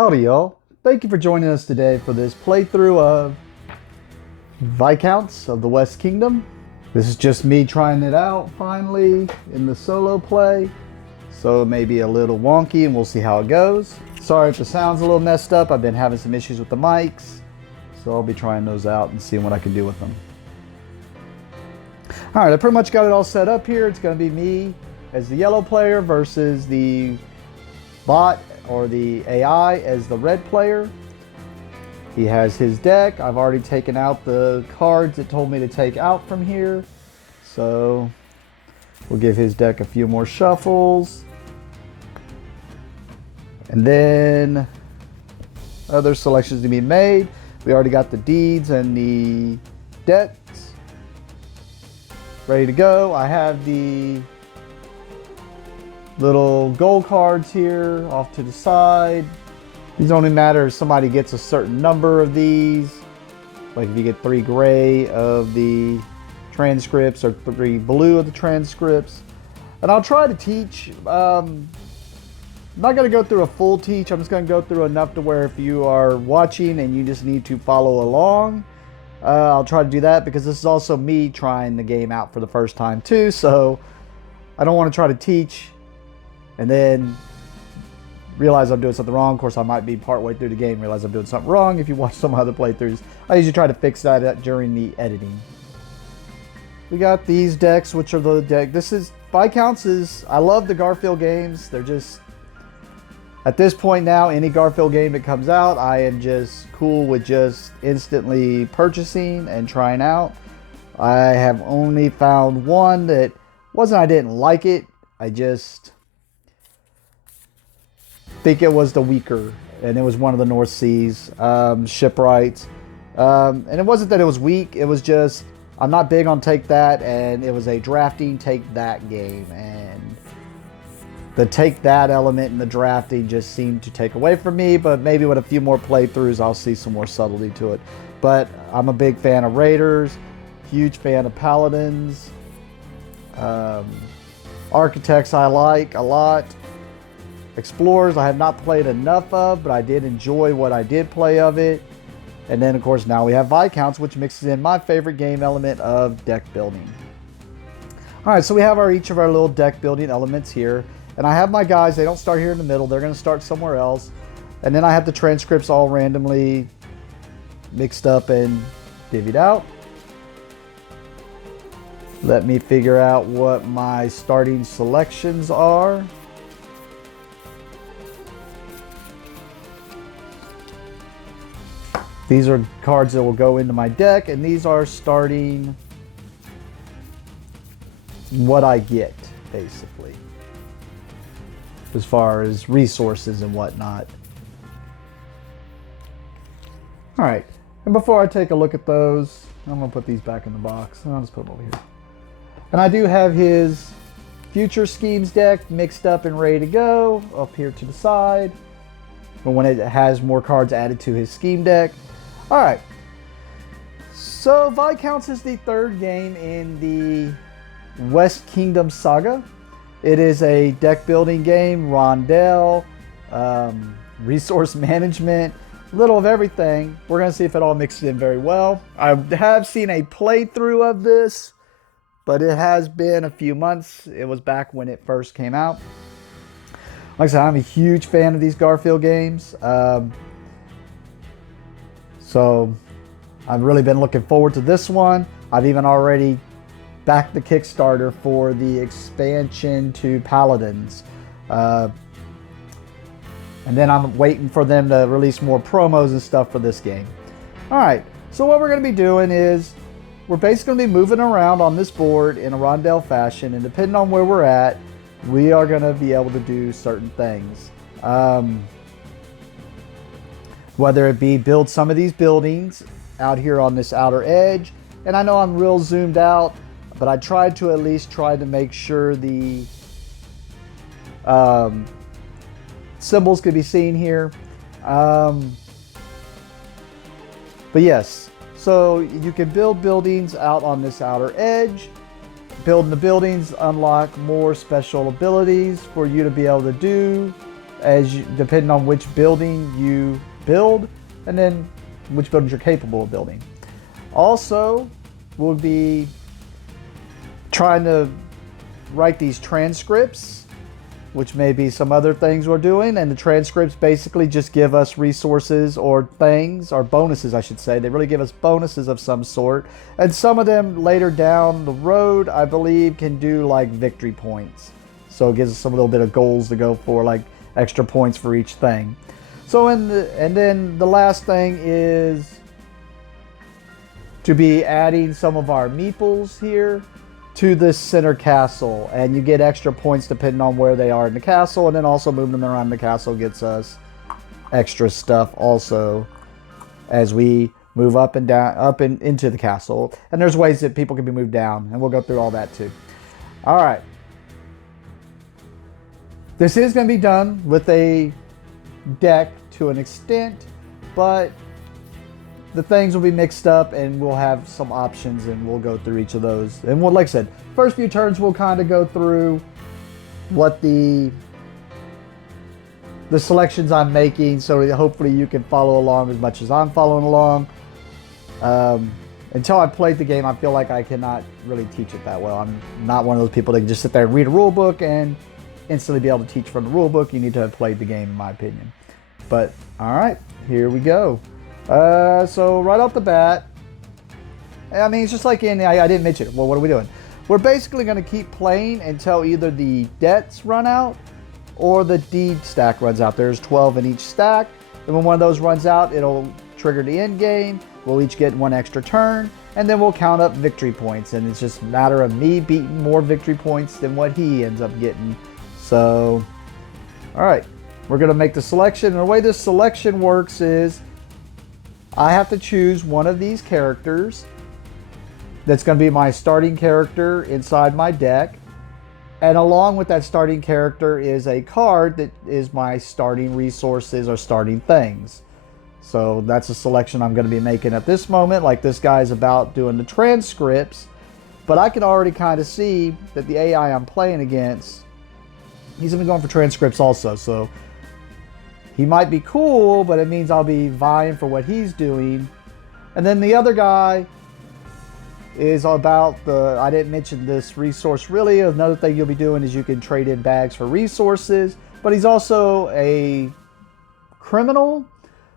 Howdy y'all, thank you for joining us today for this playthrough of Viscounts of the West Kingdom. This is just me trying it out finally in the solo play, so it may be a little wonky and we'll see how it goes. Sorry if the sound's a little messed up, I've been having some issues with the mics, so I'll be trying those out and seeing what I can do with them. Alright, I pretty much got it all set up here. It's going to be me as the yellow player versus the bot or the AI as the red player. He has his deck. I've already taken out the cards it told me to take out from here. So we'll give his deck a few more shuffles. And then other selections to be made. We already got the deeds and the debts ready to go. I have the little gold cards here off to the side. These only matter if somebody gets a certain number of these. Like if you get 3 gray of the transcripts or 3 blue of the transcripts. And I'll try to teach. I'm not going to go through a full teach. I'm just going to go through enough to where if you are watching and you just need to follow along, I'll try to do that, because this is also me trying the game out for the first time too. So I don't want to try to teach and then realize I'm doing something wrong. Of course, I might be partway through the game, realize I'm doing something wrong. If you watch some other playthroughs, I usually try to fix that during the editing. We got these decks, which are the deck. This is Viscounts. I love the Garfield games. They're just, at this point now, any Garfield game that comes out, I am just cool with just instantly purchasing and trying out. I have only found one that wasn't I didn't like it. I just think it was the weaker, and it was one of the North Seas shipwrights. And it wasn't that it was weak, it was just I'm not big on take that, and it was a drafting take that game, and the take that element in the drafting just seemed to take away from me. But maybe with a few more playthroughs I'll see some more subtlety to it. But I'm a big fan of Raiders, huge fan of Paladins, Architects I like a lot. Explorers I have not played enough of, but I did enjoy what I did play of it. And then of course now we have Viscounts, which mixes in my favorite game element of deck building. Alright, so we have each of our little deck building elements here. And I have my guys, they don't start here in the middle, they're going to start somewhere else. And then I have the transcripts all randomly mixed up and divvied out. Let me figure out what my starting selections are. These are cards that will go into my deck, and these are starting what I get, basically, as far as resources and whatnot. All right, and before I take a look at those, I'm gonna put these back in the box. I'll just put them over here. And I do have his Future Schemes deck mixed up and ready to go up here to the side, but when it has more cards added to his scheme deck. All right, so Viscounts is the 3rd game in the West Kingdom saga. It is a deck building game, rondel, resource management, little of everything. We're gonna see if it all mixes in very well. I have seen a playthrough of this, but it has been a few months. It was back when it first came out. Like I said, I'm a huge fan of these Garfield games. So I've really been looking forward to this one. I've even already backed the Kickstarter for the expansion to Paladins. And then I'm waiting for them to release more promos and stuff for this game. All right, so what we're going to be doing is we're basically going to be moving around on this board in a rondel fashion, and depending on where we're at, we are going to be able to do certain things. Whether it be build some of these buildings out here on this outer edge. And I know I'm real zoomed out, but I tried to at least try to make sure the symbols could be seen here. But yes, so you can build buildings out on this outer edge. Building the buildings unlock more special abilities for you to be able to do. depending on which building you build, and then which buildings you're capable of building. Also, we'll be trying to write these transcripts, which may be some other things we're doing. And the transcripts basically just give us resources or things, or bonuses, I should say. They really give us bonuses of some sort. And some of them later down the road, I believe, can do like victory points. So it gives us a little bit of goals to go for, like extra points for each thing. So and then the last thing is to be adding some of our meeples here to this center castle, and you get extra points depending on where they are in the castle, and then also moving them around the castle gets us extra stuff also as we move up and down, up and into the castle. And there's ways that people can be moved down, and we'll go through all that too. All right, this is going to be done with a deck to an extent, but the things will be mixed up, and we'll have some options, and we'll go through each of those. And like I said, first few turns we'll kind of go through what the selections I'm making, so that hopefully you can follow along as much as I'm following along. Until I've played the game, I feel like I cannot really teach it that well. I'm not one of those people that can just sit there and read a rule book and instantly be able to teach from the rule book. You need to have played the game, in my opinion. But all right, here we go. So right off the bat, I mean, it's just like I didn't mention it. Well, what are we doing? We're basically going to keep playing until either the debts run out or the deed stack runs out. There's 12 in each stack, and when one of those runs out, it'll trigger the end game. We'll each get one extra turn, and then we'll count up victory points, and it's just a matter of me beating more victory points than what he ends up getting. So, all right, we're going to make the selection. And the way this selection works is I have to choose one of these characters that's going to be my starting character inside my deck. And along with that starting character is a card that is my starting resources or starting things. So that's a selection I'm going to be making at this moment. Like this guy's about doing the transcripts, but I can already kind of see that the AI I'm playing against, he's going to be going for transcripts also. So he might be cool, but it means I'll be vying for what he's doing. And then the other guy is about I didn't mention this resource really. Another thing you'll be doing is you can trade in bags for resources, but he's also a criminal,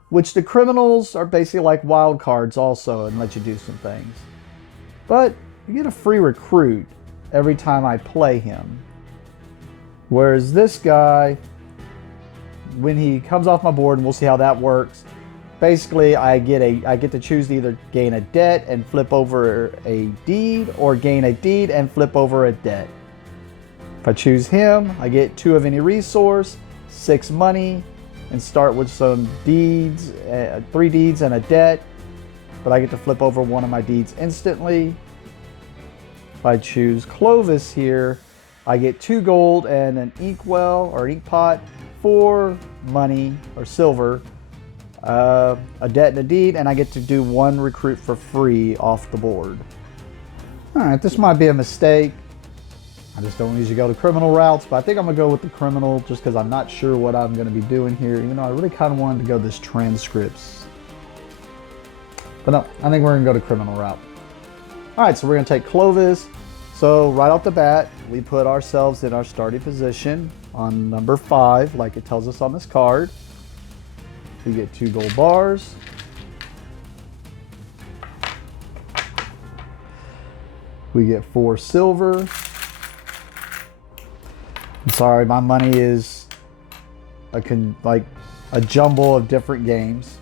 which the criminals are basically like wild cards also and let you do some things. But you get a free recruit every time I play him. Whereas this guy, when he comes off my board, and we'll see how that works. Basically, I get to choose to either gain a debt and flip over a deed, or gain a deed and flip over a debt. If I choose him, I get 2 of any resource, 6 money, and start with some deeds, 3 deeds and a debt. But I get to flip over one of my deeds instantly. If I choose Clovis here, I get 2 gold and an inkwell or ink pot, 4 money or silver, a debt and a deed, and I get to do 1 recruit for free off the board. Alright, this might be a mistake. I just don't usually go to criminal routes, but I think I'm going to go with the criminal just because I'm not sure what I'm going to be doing here, even though I really kind of wanted to go this transcripts. But no, I think we're going to go to criminal route. Alright, so we're going to take Clovis. So right off the bat, we put ourselves in our starting position on number 5, like it tells us on this card. We get 2 gold bars. We get 4 silver. I'm sorry, my money is like a jumble of different games.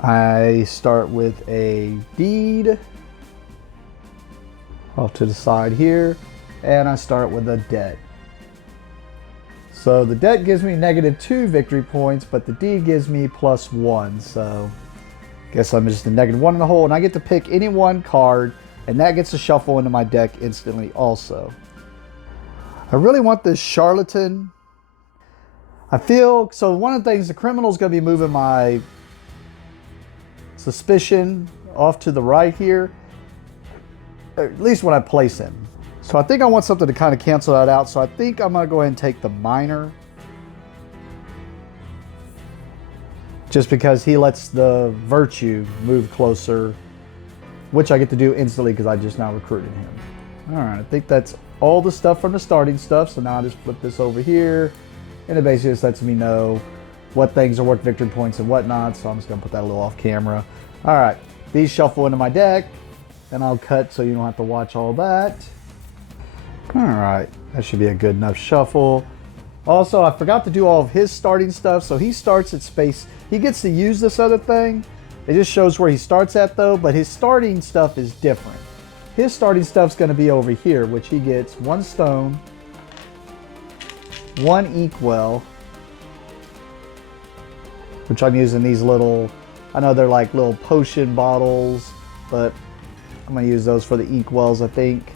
I start with a deed off to the side here, and I start with a debt. So the debt gives me -2 victory points, but the deed gives me +1. So I guess I'm just a -1 in the hole, and I get to pick any one card, and that gets to shuffle into my deck instantly also. I really want this charlatan. I feel, so one of the things, the criminal's going to be moving my suspicion off to the right here, at least when I place him. So I think I want something to kind of cancel that out. So I think I'm going to go ahead and take the miner. just because he lets the virtue move closer, which I get to do instantly because I just now recruited him. All right, I think that's all the stuff from the starting stuff. So now I just flip this over here, and it basically just lets me know what things are worth victory points and whatnot. So I'm just gonna put that a little off camera. All right, these shuffle into my deck, and I'll cut so you don't have to watch all that. All right, that should be a good enough shuffle. Also, I forgot to do all of his starting stuff. So he starts at space. He gets to use this other thing. It just shows where he starts at though, but his starting stuff is different. His starting stuff's gonna be over here, which he gets 1 stone, 1 inkwell, which I'm using these little, I know they're like little potion bottles, but I'm gonna use those for the inkwells, I think.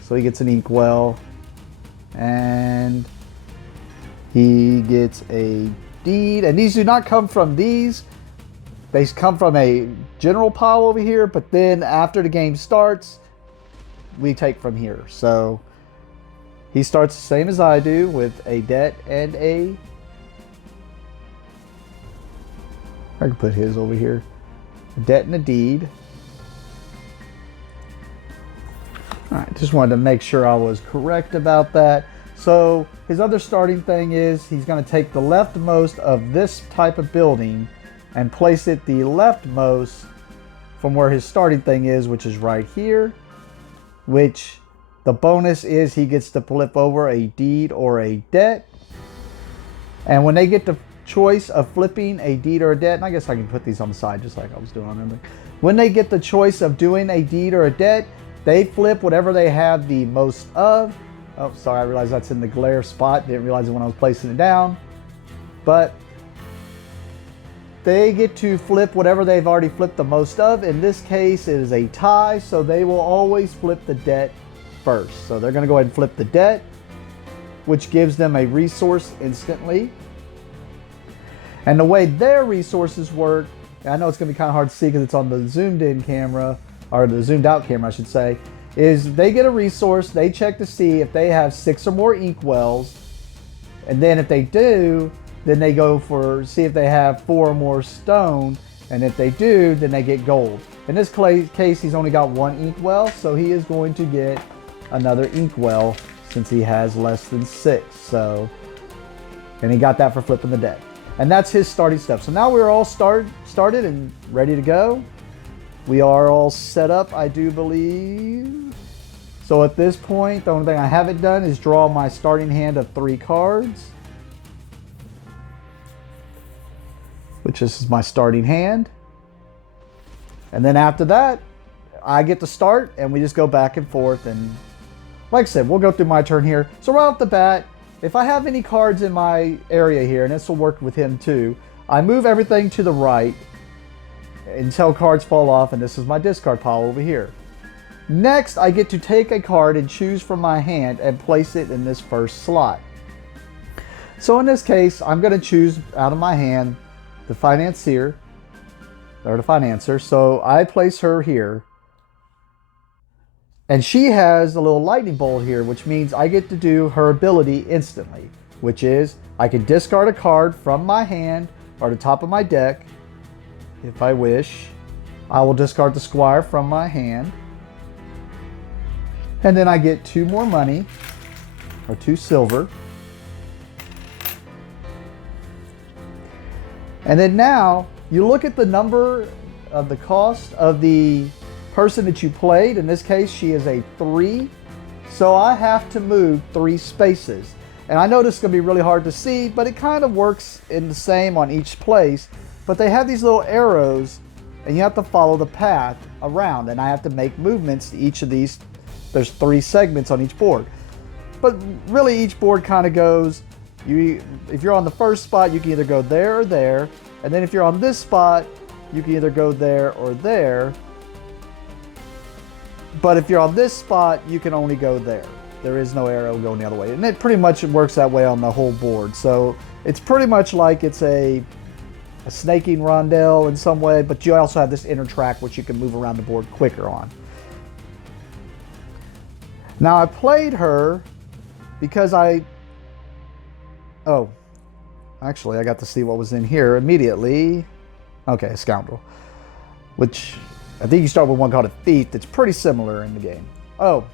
So he gets an inkwell, and he gets a deed, and these do not come from these. They come from a general pile over here, but then after the game starts, we take from here. So he starts the same as I do with a debt and a, I can put his over here, a debt and a deed. All right, just wanted to make sure I was correct about that. So his other starting thing is he's going to take the leftmost of this type of building and place it the leftmost from where his starting thing is, which is right here, which the bonus is he gets to flip over a deed or a debt. And when they get the choice of flipping a deed or a debt, and I guess I can put these on the side just like I was doing on them. When they get the choice of doing a deed or a debt, they flip whatever they have the most of. Oh, sorry, I realized that's in the glare spot. Didn't realize it when I was placing it down. But they get to flip whatever they've already flipped the most of. In this case, it is a tie, so they will always flip the debt first. So they're going to go ahead and flip the debt, which gives them a resource instantly. And the way their resources work, I know it's going to be kind of hard to see because it's on the zoomed in camera, or the zoomed out camera, I should say, is they get a resource, they check to see if they have 6 or more inkwells, and then if they do, then they go for, see if they have 4 or more stone, and if they do, then they get gold. In this case, he's only got 1 inkwell, so he is going to get another inkwell since he has less than 6. So, and he got that for flipping the debt. And that's his starting stuff. So now we're all started and ready to go. We are all set up, I do believe. So at this point, the only thing I haven't done is draw my starting hand of 3 cards, which is my starting hand. And then after that, I get to start and we just go back and forth. And like I said, we'll go through my turn here. So right off the bat, if I have any cards in my area here, and this will work with him too, I move everything to the right until cards fall off, and this is my discard pile over here. Next, I get to take a card and choose from my hand and place it in this first slot. So in this case, I'm going to choose out of my hand the financier, or the financer. So I place her here. And she has a little lightning bolt here, which means I get to do her ability instantly, which is I can discard a card from my hand or the top of my deck. If I wish, I will discard the squire from my hand. And then I get 2 more money, or 2 silver. And then now you look at the number of the cost of the person that you played. In this case, she is a 3. So I have to move 3 spaces. And I know this is going to be really hard to see, but it kind of works in the same on each place. But they have these little arrows, and you have to follow the path around. And I have to make movements to each of these. There's 3 segments on each board. But really, each board kind of goes, if you're on the first spot, you can either go there or there. And then if you're on this spot, you can either go there or there. But if you're on this spot, you can only go there. There is no arrow going the other way. And it pretty much works that way on the whole board. So it's pretty much like it's a snaking rondelle in some way, but you also have this inner track which you can move around the board quicker on. Now I played her because actually I got to see what was in here immediately. Okay, a scoundrel. Which, I think you start with one called a thief that's pretty similar in the game. Oh,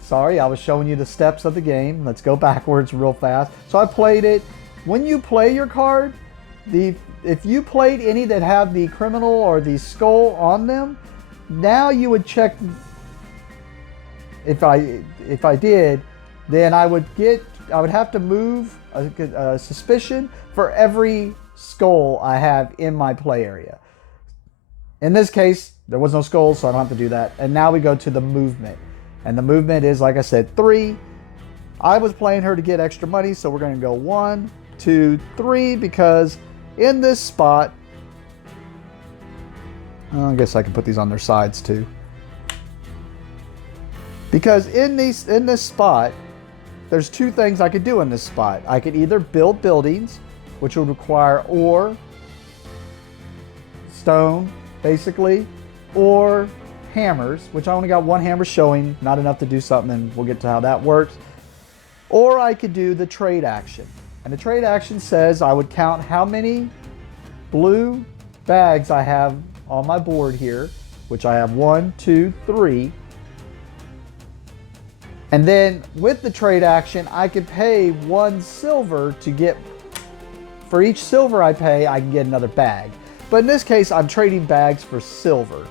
sorry, I was showing you the steps of the game. Let's go backwards real fast. So I played it. When you play your card, if you played any that have the criminal or the skull on them, now you would check. If I did, then I would have to move a suspicion for every skull I have in my play area. In this case, there was no skull, so I don't have to do that. And now we go to the movement. And the movement is, like I said, 3. I was playing her to get extra money, so we're going to go 1, 2, 3, because in this spot, I guess I can put these on their sides too. Because in this spot, there's 2 things I could do in this spot. I could either build buildings, which would require ore, stone, basically, or hammers, which I only got 1 hammer showing, not enough to do something, and we'll get to how that works. Or I could do the trade action. And the trade action says I would count how many blue bags I have on my board here, which I have 1, 2, 3. And then with the trade action, I could pay 1 silver to get, for each silver I pay, I can get another bag. But in this case, I'm trading bags for silver,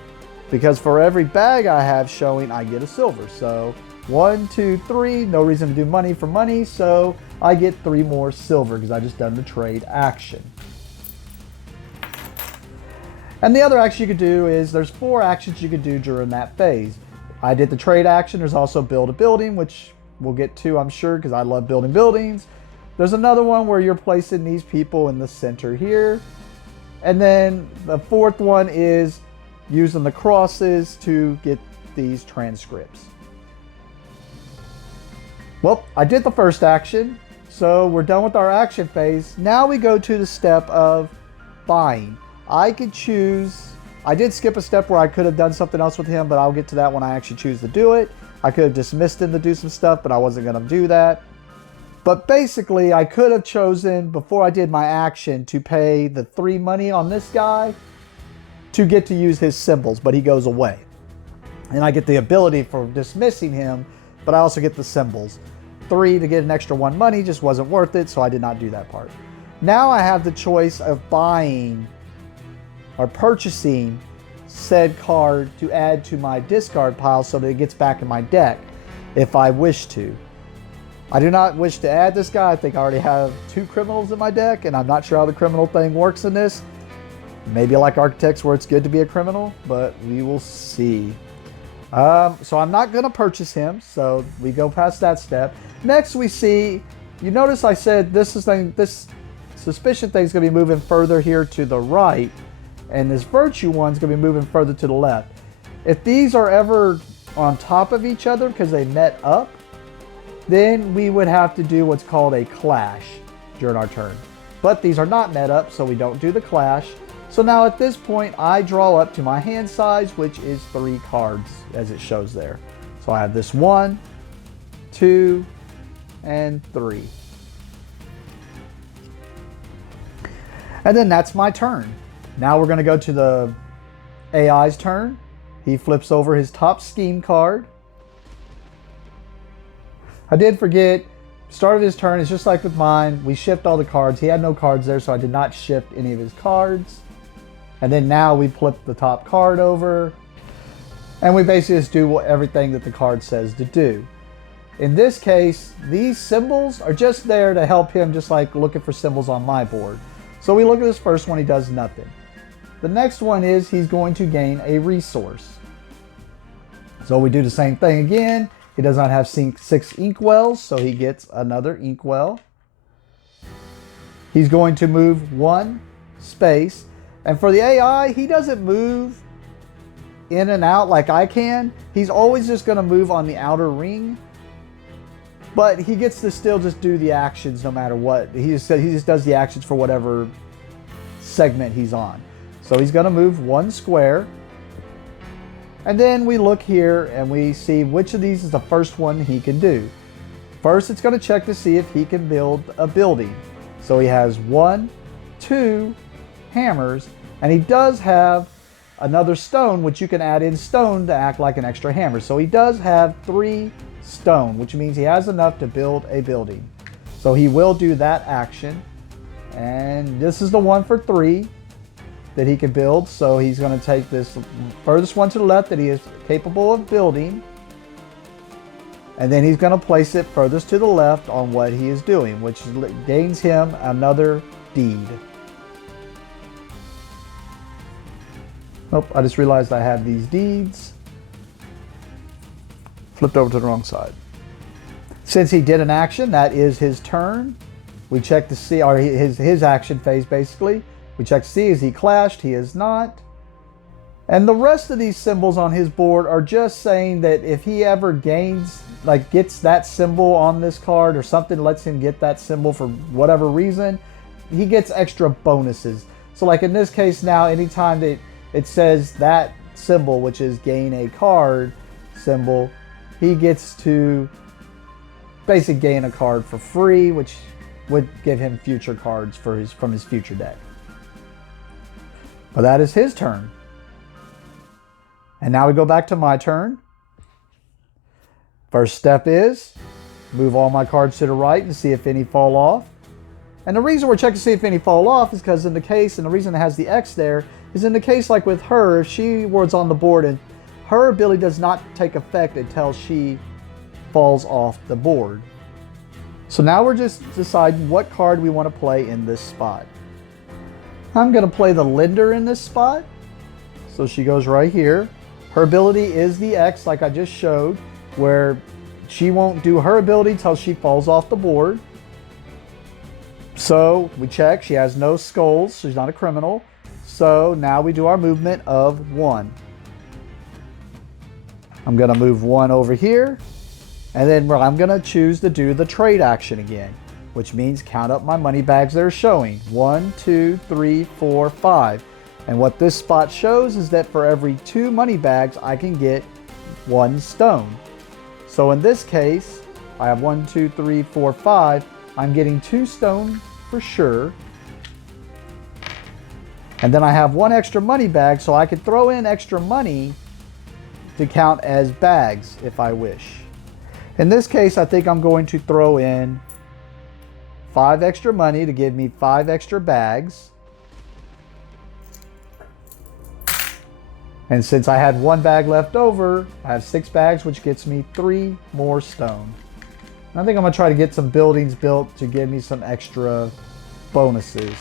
because for every bag I have showing, I get a silver. So 1, 2, 3, no reason to do money for money, so I get 3 more silver because I just done the trade action. And the other action you could do is, there's 4 actions you could do during that phase. I did the trade action. There's also build a building, which we'll get to, I'm sure, because I love building buildings. There's another one where you're placing these people in the center here. And then the 4th one is using the crosses to get these transcripts. Well, I did the first action, so we're done with our action phase. Now we go to the step of buying. I could choose, I did skip a step where I could have done something else with him, but I'll get to that when I actually choose to do it. I could have dismissed him to do some stuff, but I wasn't going to do that. But basically, I could have chosen, before I did my action, to pay the 3 money on this guy to get to use his symbols, but he goes away. And I get the ability for dismissing him, but I also get the symbols. 3 to get an extra 1 money just wasn't worth it, so I did not do that part. Now I have the choice of buying or purchasing said card to add to my discard pile so that it gets back in my deck if I wish to. I do not wish to add this guy. I think I already have 2 criminals in my deck, and I'm not sure how the criminal thing works in this. Maybe like Architects where it's good to be a criminal, but we will see. So I'm not going to purchase him, so we go past that step. Next we see, you notice I said this suspicion thing is going to be moving further here to the right, and this virtue one's going to be moving further to the left. If these are ever on top of each other because they met up, then we would have to do what's called a clash during our turn. But these are not met up, so we don't do the clash. So now at this point, I draw up to my hand size, which is 3 cards, as it shows there. So I have this 1, 2, and 3. And then that's my turn. Now we're going to go to the AI's turn. He flips over his top scheme card. I did forget, start of his turn is just like with mine. We shift all the cards. He had no cards there, so I did not shift any of his cards. And then now we flip the top card over. And we basically just do everything that the card says to do. In this case, these symbols are just there to help him, just like looking for symbols on my board. So we look at this first one, he does nothing. The next one is he's going to gain a resource. So we do the same thing again. He does not have 6 inkwells, so he gets another inkwell. He's going to move 1 space. And for the AI, he doesn't move in and out like I can. He's always just going to move on the outer ring. But he gets to still just do the actions no matter what. He just does the actions for whatever segment he's on. So he's going to move 1 square. And then we look here and we see which of these is the first one he can do. First, it's going to check to see if he can build a building. So he has 1, 2 hammers, And he does have another stone, which you can add in stone to act like an extra hammer. So he does have 3 stone, which means he has enough to build a building. So he will do that action. And this is the one for 3 that he can build. So he's going to take this furthest one to the left that he is capable of building. And then he's going to place it furthest to the left on what he is doing, which gains him another deed. Nope, I just realized I have these deeds. Flipped over to the wrong side. Since he did an action, that is his turn. We check to see, or his action phase basically. We check to see, is he clashed? He is not. And the rest of these symbols on his board are just saying that if he ever gains, like gets that symbol on this card or something lets him get that symbol for whatever reason, he gets extra bonuses. So like in this case now, anytime that it says that symbol, which is gain a card symbol, he gets to basically gain a card for free, which would give him future cards for from his future deck. But that is his turn. And now we go back to my turn. First step is move all my cards to the right and see if any fall off. And the reason we're checking to see if any fall off is because in the case, and the reason it has the X there, is in the case like with her, if she was on the board and her ability does not take effect until she falls off the board. So now we're just deciding what card we want to play in this spot. I'm going to play the Lender in this spot. So she goes right here. Her ability is the X, like I just showed, where she won't do her ability till she falls off the board. So we check, she has no skulls, she's not a criminal. So now we do our movement of 1. I'm going to move 1 over here, and then I'm going to choose to do the trade action again, which means count up my money bags that are showing. 1, 2, 3, 4, 5. And what this spot shows is that for every 2 money bags, I can get 1 stone. So in this case, I have 1, 2, 3, 4, 5. I'm getting 2 stone for sure. And then I have 1 extra money bag, so I could throw in extra money to count as bags if I wish. In this case, I think I'm going to throw in 5 extra money to give me 5 extra bags. And since I had 1 bag left over, I have 6 bags, which gets me 3 more stone. And I think I'm going to try to get some buildings built to give me some extra bonuses.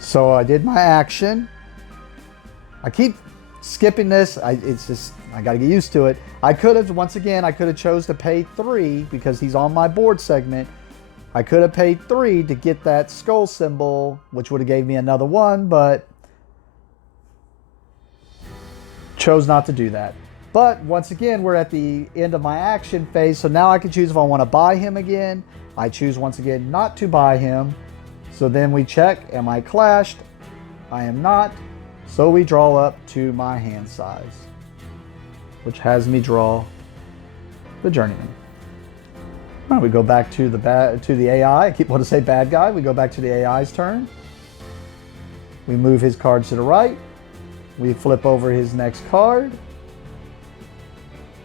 So I did my action. I keep skipping this. It's just, I got to get used to it. I could have, once again, I could have chose to pay 3 because he's on my board segment. I could have paid 3 to get that skull symbol, which would have gave me another 1, but chose not to do that. But once again, we're at the end of my action phase, so now I can choose if I want to buy him again. I choose once again not to buy him. So then we check, am I clashed? I am not. So we draw up to my hand size, which has me draw the Journeyman. All right, we go back to the AI. I keep wanting to say bad guy. We go back to the AI's turn. We move his cards to the right. We flip over his next card.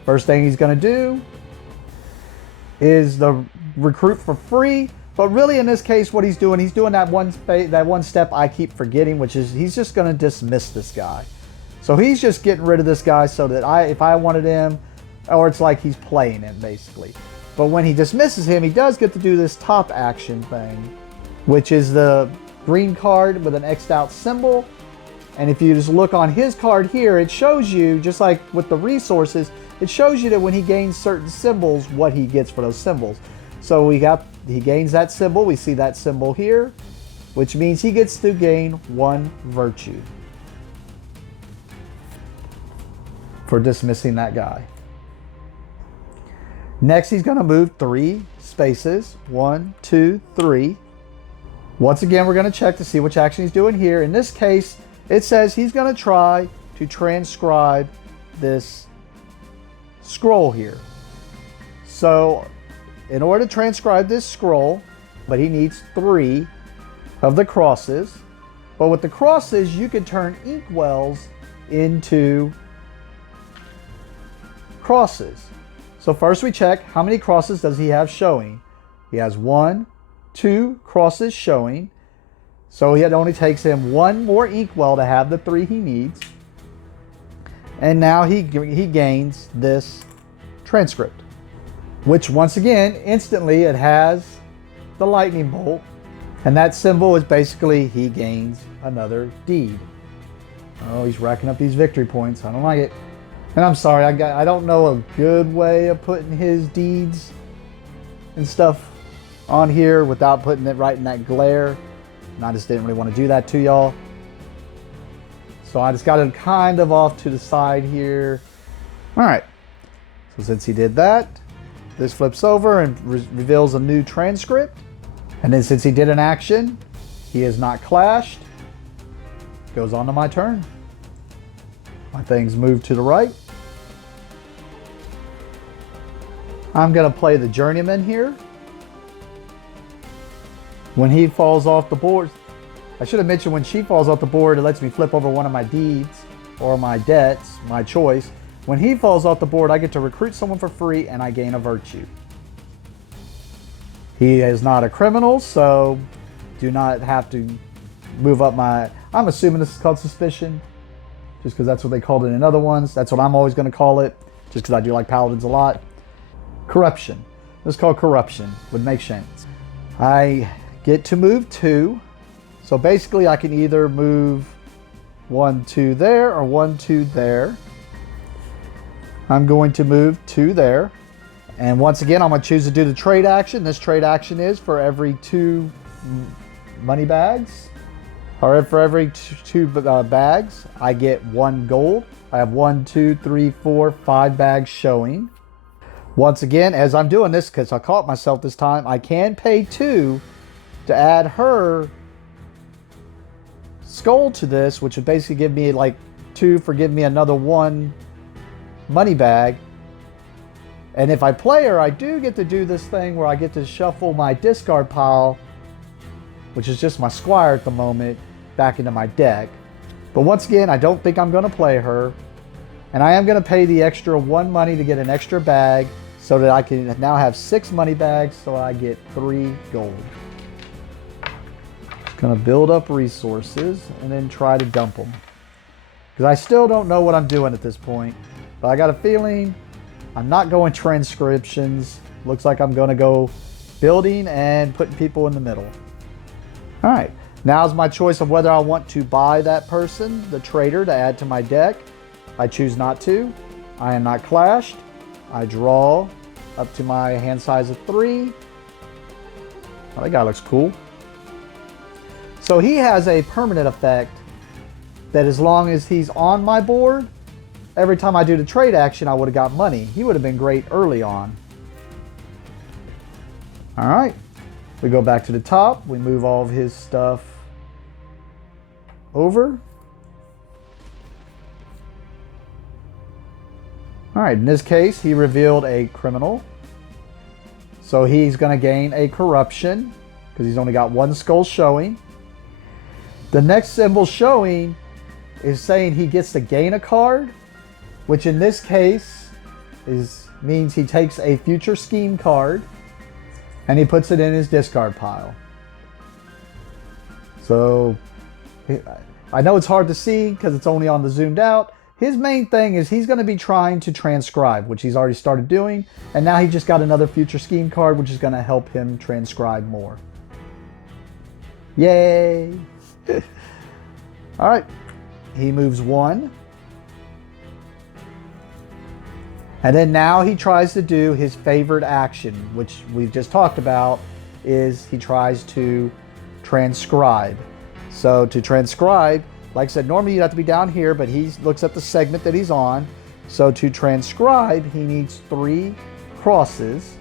First thing he's going to do is the recruit for free. But really in this case, what he's doing that one step I keep forgetting, which is he's just going to dismiss this guy. So he's just getting rid of this guy so that if I wanted him, or it's like he's playing him basically. But when he dismisses him, he does get to do this top action thing, which is the green card with an X'd out symbol. And if you just look on his card here, it shows you, just like with the resources, it shows you that when he gains certain symbols, what he gets for those symbols. So he gains that symbol. We see that symbol here, which means he gets to gain 1 virtue for dismissing that guy. Next, he's going to move 3 spaces. 1, 2, 3. Once again, we're going to check to see which action he's doing here. In this case, it says he's going to try to transcribe this scroll here. So in order to transcribe this scroll, but he needs 3, of the crosses. But with the crosses, you can turn inkwells into crosses. So first we check how many crosses does he have showing. He has 1, 2 crosses showing. So it only takes him 1 more inkwell to have the 3 he needs. And now he gains this transcript, which once again, instantly it has the lightning bolt. And that symbol is basically he gains another deed. Oh, he's racking up these victory points. I don't like it. And I'm sorry, I don't know a good way of putting his deeds and stuff on here without putting it right in that glare. And I just didn't really want to do that to y'all. So I just got it kind of off to the side here. All right. So since he did that, this flips over and reveals a new transcript. And then since he did an action, he is not clashed. Goes on to my turn. My things move to the right. I'm going to play the Journeyman here. When he falls off the board, I should have mentioned when she falls off the board, it lets me flip over one of my deeds or my debts, my choice. When he falls off the board, I get to recruit someone for free and I gain a virtue. He is not a criminal, so do not have to move up my... I'm assuming this is called suspicion, just because that's what they called it in other ones. That's what I'm always going to call it, just because I do like paladins a lot. Corruption. This is called corruption. Would make sense. I get to move 2. So basically I can either move 1, 2 there or 1, 2 there. I'm going to move 2 there. And once again, I'm going to choose to do the trade action. This trade action is for every 2 money bags, or for every 2 bags, I get 1 gold. I have 1, 2, 3, 4, 5 bags showing. Once again, as I'm doing this, because I caught myself this time, I can pay 2 to add her skull to this, which would basically give me like 2 for giving me another 1 money bag. And if I play her, I do get to do this thing where I get to shuffle my discard pile, which is just my squire at the moment, back into my deck. But once again, I don't think I'm going to play her. And I am going to pay the extra 1 money to get an extra bag so that I can now have 6 money bags, so I get 3 gold. Just going to build up resources and then try to dump them. Because I still don't know what I'm doing at this point. But I got a feeling I'm not going transcriptions. Looks like I'm going to go building and putting people in the middle. All right. Now's my choice of whether I want to buy that person, the trader, to add to my deck. I choose not to. I am not clashed. I draw up to my hand size of 3. Oh, that guy looks cool. So he has a permanent effect that as long as he's on my board, every time I do the trade action, I would have got money. He would have been great early on. All right. We go back to the top. We move all of his stuff over. All right. In this case, he revealed a criminal. So he's going to gain a corruption because he's only got 1 skull showing. The next symbol showing is saying he gets to gain a card, which in this case means he takes a future scheme card and he puts it in his discard pile. So I know it's hard to see because it's only on the zoomed out. His main thing is he's going to be trying to transcribe, which he's already started doing. And now he just got another future scheme card, which is going to help him transcribe more. Yay! All right. He moves 1. And then now he tries to do his favorite action, which we've just talked about, is he tries to transcribe. So to transcribe, like I said, normally you'd have to be down here, but he looks at the segment that he's on. So to transcribe, he needs 3 crosses.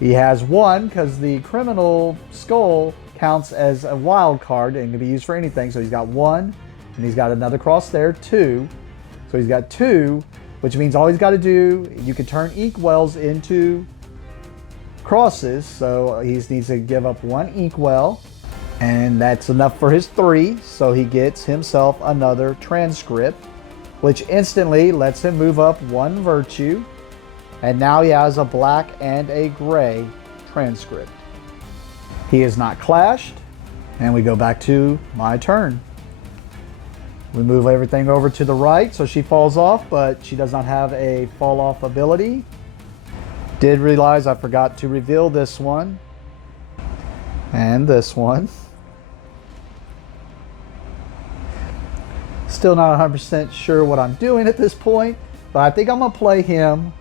He has 1 because the criminal skull counts as a wild card and can be used for anything. So he's got 1, and he's got another cross there, 2. So he's got 2, which means all he's got to do, you can turn inkwells into crosses. So he needs to give up 1 inkwell. And that's enough for his 3, so he gets himself another transcript, which instantly lets him move up 1 virtue. And now he has a black and a gray transcript. He is not clashed, and we go back to my turn. We move everything over to the right, so she falls off, but she does not have a fall off ability. Did realize I forgot to reveal this one and this one. Still not 100% sure what I'm doing at this point, but I think I'm gonna play him,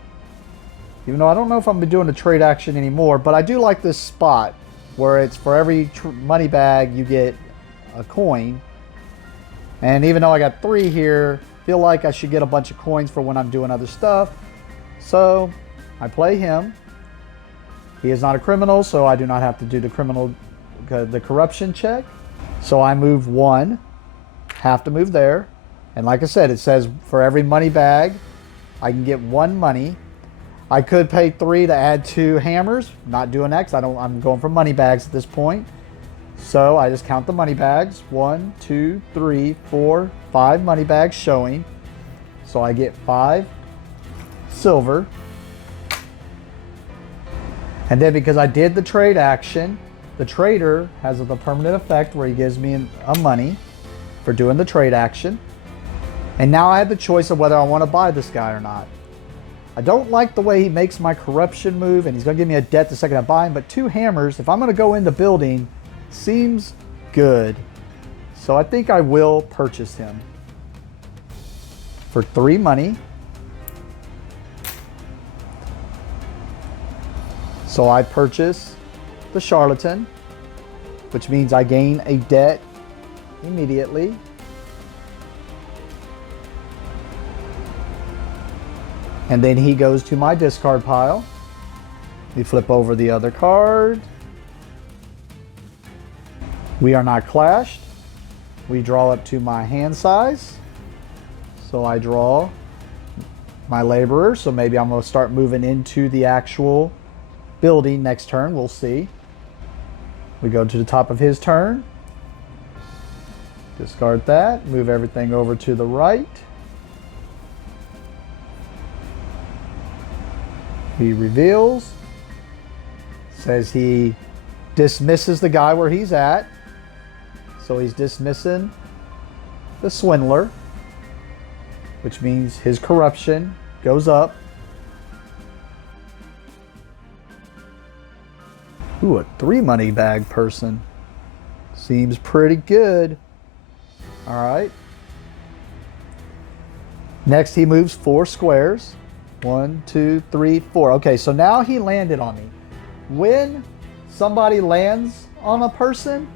even though I don't know if I'm gonna be doing the trade action anymore. But I do like this spot where it's for every money bag you get a coin. And even though I got 3 here, feel like I should get a bunch of coins for when I'm doing other stuff. So I play him. He is not a criminal, so I do not have to do the corruption check. So I move 1, have to move there. And like I said, it says for every money bag, I can get 1 money. I could pay 3 to add 2 hammers. Not doing that because I'm going for money bags at this point. So I just count the money bags. 1, 2, 3, 4, 5 money bags showing. So I get 5 silver. And then because I did the trade action, the trader has the permanent effect where he gives me a money for doing the trade action. And now I have the choice of whether I want to buy this guy or not. I don't like the way he makes my corruption move, and he's going to give me a debt the second I buy him, but 2 hammers, if I'm going to go into building, seems good. So I think I will purchase him for 3 money. So I purchase the charlatan, which means I gain a debt immediately. And then he goes to my discard pile. We flip over the other card. We are not clashed. We draw up to my hand size. So I draw my laborer. So maybe I'm going to start moving into the actual building next turn. We'll see. We go to the top of his turn. Discard that. Move everything over to the right. He reveals. Says he dismisses the guy where he's at. So he's dismissing the swindler, which means his corruption goes up. Ooh, a 3 money bag person. Seems pretty good. All right. Next, he moves 4 squares. 1, 2, 3, 4. Okay, so now he landed on me. When somebody lands on a person,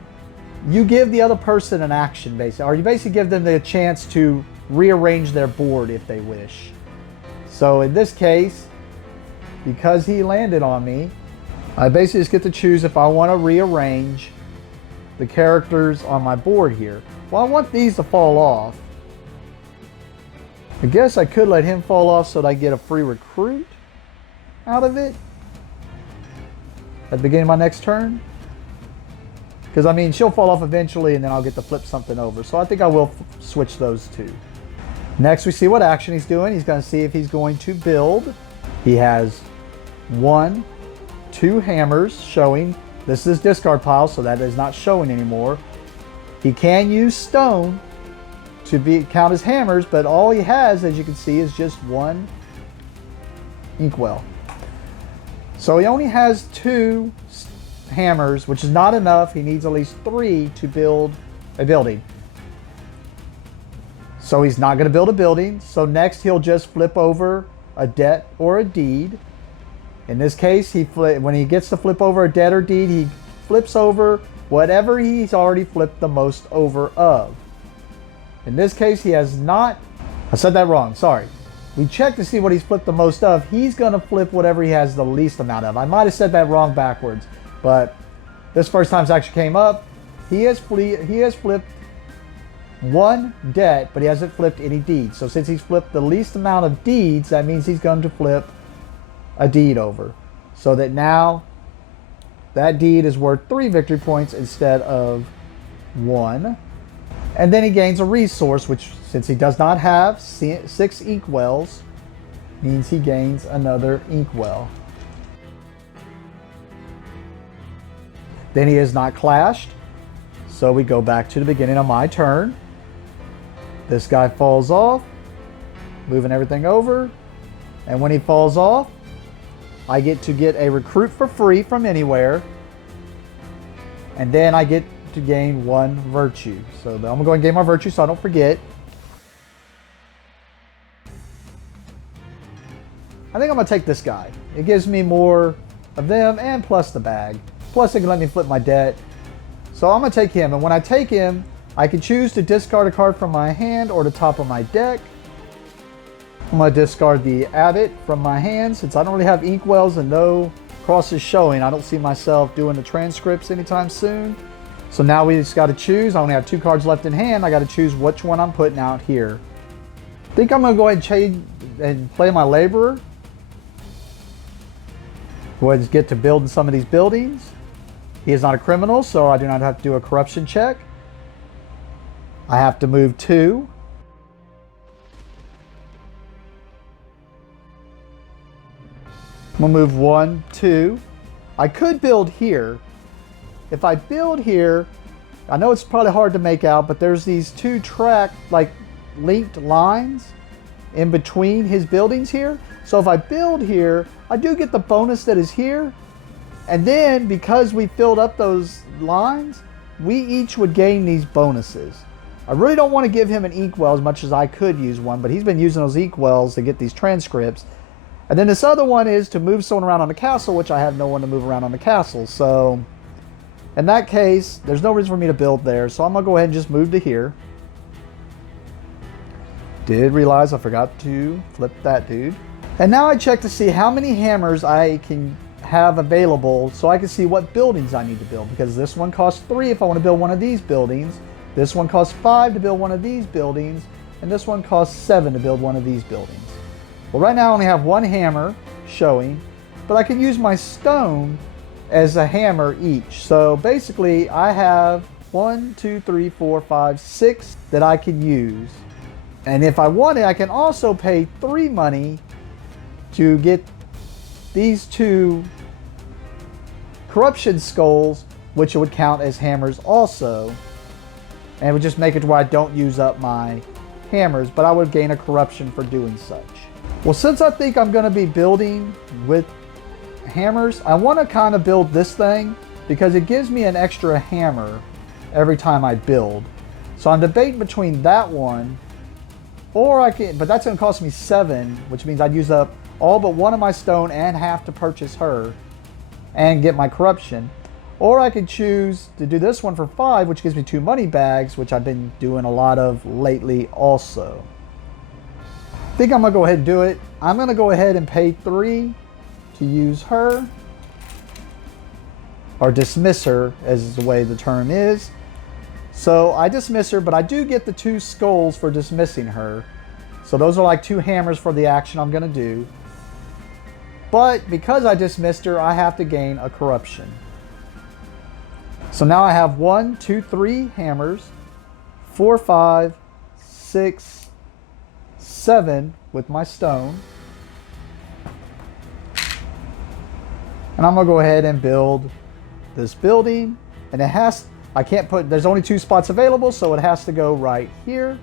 you give the other person an action, basically, or you basically give them the chance to rearrange their board if they wish. So in this case, because he landed on me, I basically just get to choose if I want to rearrange the characters on my board here. Well, I want these to fall off. I guess I could let him fall off so that I get a free recruit out of it at the beginning of my next turn. Because, I mean, she'll fall off eventually and then I'll get to flip something over. So I think I will switch those 2. Next, we see what action he's doing. He's going to see if he's going to build. He has 1, 2 hammers showing. This is his discard pile, so that is not showing anymore. He can use stone to count as hammers, but all he has, as you can see, is just 1 inkwell. So he only has 2 hammers, which is not enough. He needs at least 3 to build a building. So he's not going to build a building. So next he'll just flip over a debt or a deed. In this case, when he gets to flip over a debt or deed, he flips over whatever he's already flipped the most over of. In this case, he has not. I said that wrong. Sorry. We check to see what he's flipped the most of. He's going to flip whatever he has the least amount of. I might have said that wrong backwards, but this first time it actually came up. He has flipped 1 debt, but he hasn't flipped any deeds. So since he's flipped the least amount of deeds, that means he's going to flip a deed over. So that now That deed is worth 3 victory points instead of 1. And then he gains a resource, which, since he does not have 6 inkwells, means he gains another inkwell. Then he is not clashed, so we go back to the beginning of my turn. This guy falls off, moving everything over, and when he falls off, I get to get a recruit for free from anywhere, and then I get to gain 1 virtue. So I'm going to go and gain my virtue so I don't forget. I think I'm going to take this guy. It gives me more of them and plus the bag. Plus it can let me flip my debt. So I'm going to take him, and when I take him, I can choose to discard a card from my hand or the top of my deck. I'm going to discard the Abbot from my hand. Since I don't really have inkwells and no crosses showing, I don't see myself doing the transcripts anytime soon. So now we just got to choose. I only have 2 cards left in hand. I got to choose which one I'm putting out here. I think I'm going to go ahead and change and play my Laborer. Go ahead and get to building some of these buildings. He is not a criminal, so I do not have to do a corruption check. I have to move 2. I'm going to move 1, 2. I could build here. If I build here, I know it's probably hard to make out, but there's these 2 track, like, linked lines in between his buildings here. So if I build here, I do get the bonus that is here. And then, because we filled up those lines, we each would gain these bonuses. I really don't want to give him an inkwell as much as I could use one, but he's been using those inkwells to get these transcripts. And then this other one is to move someone around on the castle, which I have no one to move around on the castle. So in that case, there's no reason for me to build there. So I'm going to go ahead and just move to here. Did realize I forgot to flip that dude. And now I check to see how many hammers I can have available so I can see what buildings I need to build. Because this one costs 3 if I want to build one of these buildings. This one costs 5 to build one of these buildings. And this one costs 7 to build one of these buildings. Well, right now I only have 1 hammer showing, but I can use my stone as a hammer each. So basically I have 1, 2, 3, 4, 5, 6 that I can use. And if I want it, I can also pay 3 money to get these 2 corruption skulls, which would count as hammers also. And it would just make it where I don't use up my hammers, but I would gain a corruption for doing such. Well, since I think I'm going to be building with hammers, I want to kind of build this thing because it gives me an extra hammer every time I build. So I'm debating between that one, or I can, but that's going to cost me 7, which means I'd use up all but 1 of my stone and have to purchase her and get my corruption. Or I could choose to do this one for 5, which gives me 2 money bags, which I've been doing a lot of lately also. I think I'm going to go ahead and do it. I'm going to go ahead and pay 3 to use her, or dismiss her as the way the term is. So I dismiss her, but I do get the 2 skulls for dismissing her. So those are like 2 hammers for the action I'm going to do. But because I dismissed her, I have to gain a corruption. So now I have 1, 2, 3 hammers, 4, 5, 6, 7 with my stone. And I'm going to go ahead and build this building. And it has, I can't put, there's only 2 spots available, so it has to go right here.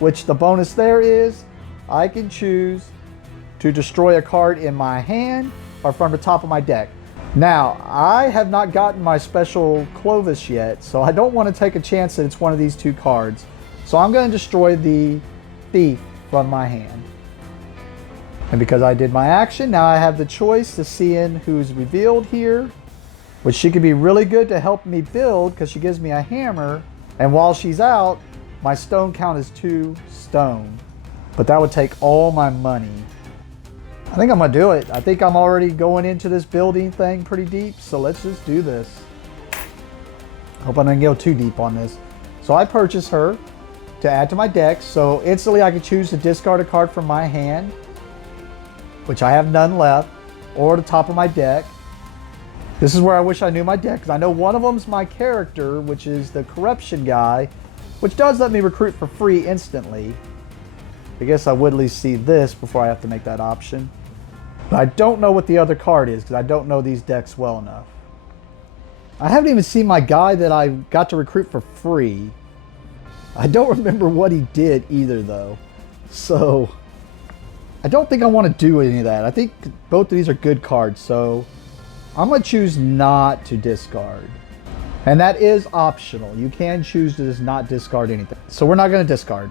Which the bonus there is, I can choose to destroy a card in my hand or from the top of my deck. Now, I have not gotten my special Clovis yet, so I don't want to take a chance that it's one of these 2 cards. So I'm going to destroy the Thief from my hand. And because I did my action, now I have the choice to see in who's revealed here, which she could be really good to help me build because she gives me a hammer. And while she's out, my stone count is 2 stone. But that would take all my money. I think I'm going to do it. I think I'm already going into this building thing pretty deep, so let's just do this. Hope I don't go too deep on this. So I purchase her to add to my deck, so instantly I can choose to discard a card from my hand, which I have none left, or the top of my deck. This is where I wish I knew my deck, because I know one of them's my character, which is the corruption guy, which does let me recruit for free instantly. I guess I would at least see this before I have to make that option. But I don't know what the other card is, because I don't know these decks well enough. I haven't even seen my guy that I got to recruit for free. I don't remember what he did either, though. So I don't think I want to do any of that. I think both of these are good cards, so I'm going to choose not to discard. And that is optional. You can choose to just not discard anything. So we're not going to discard.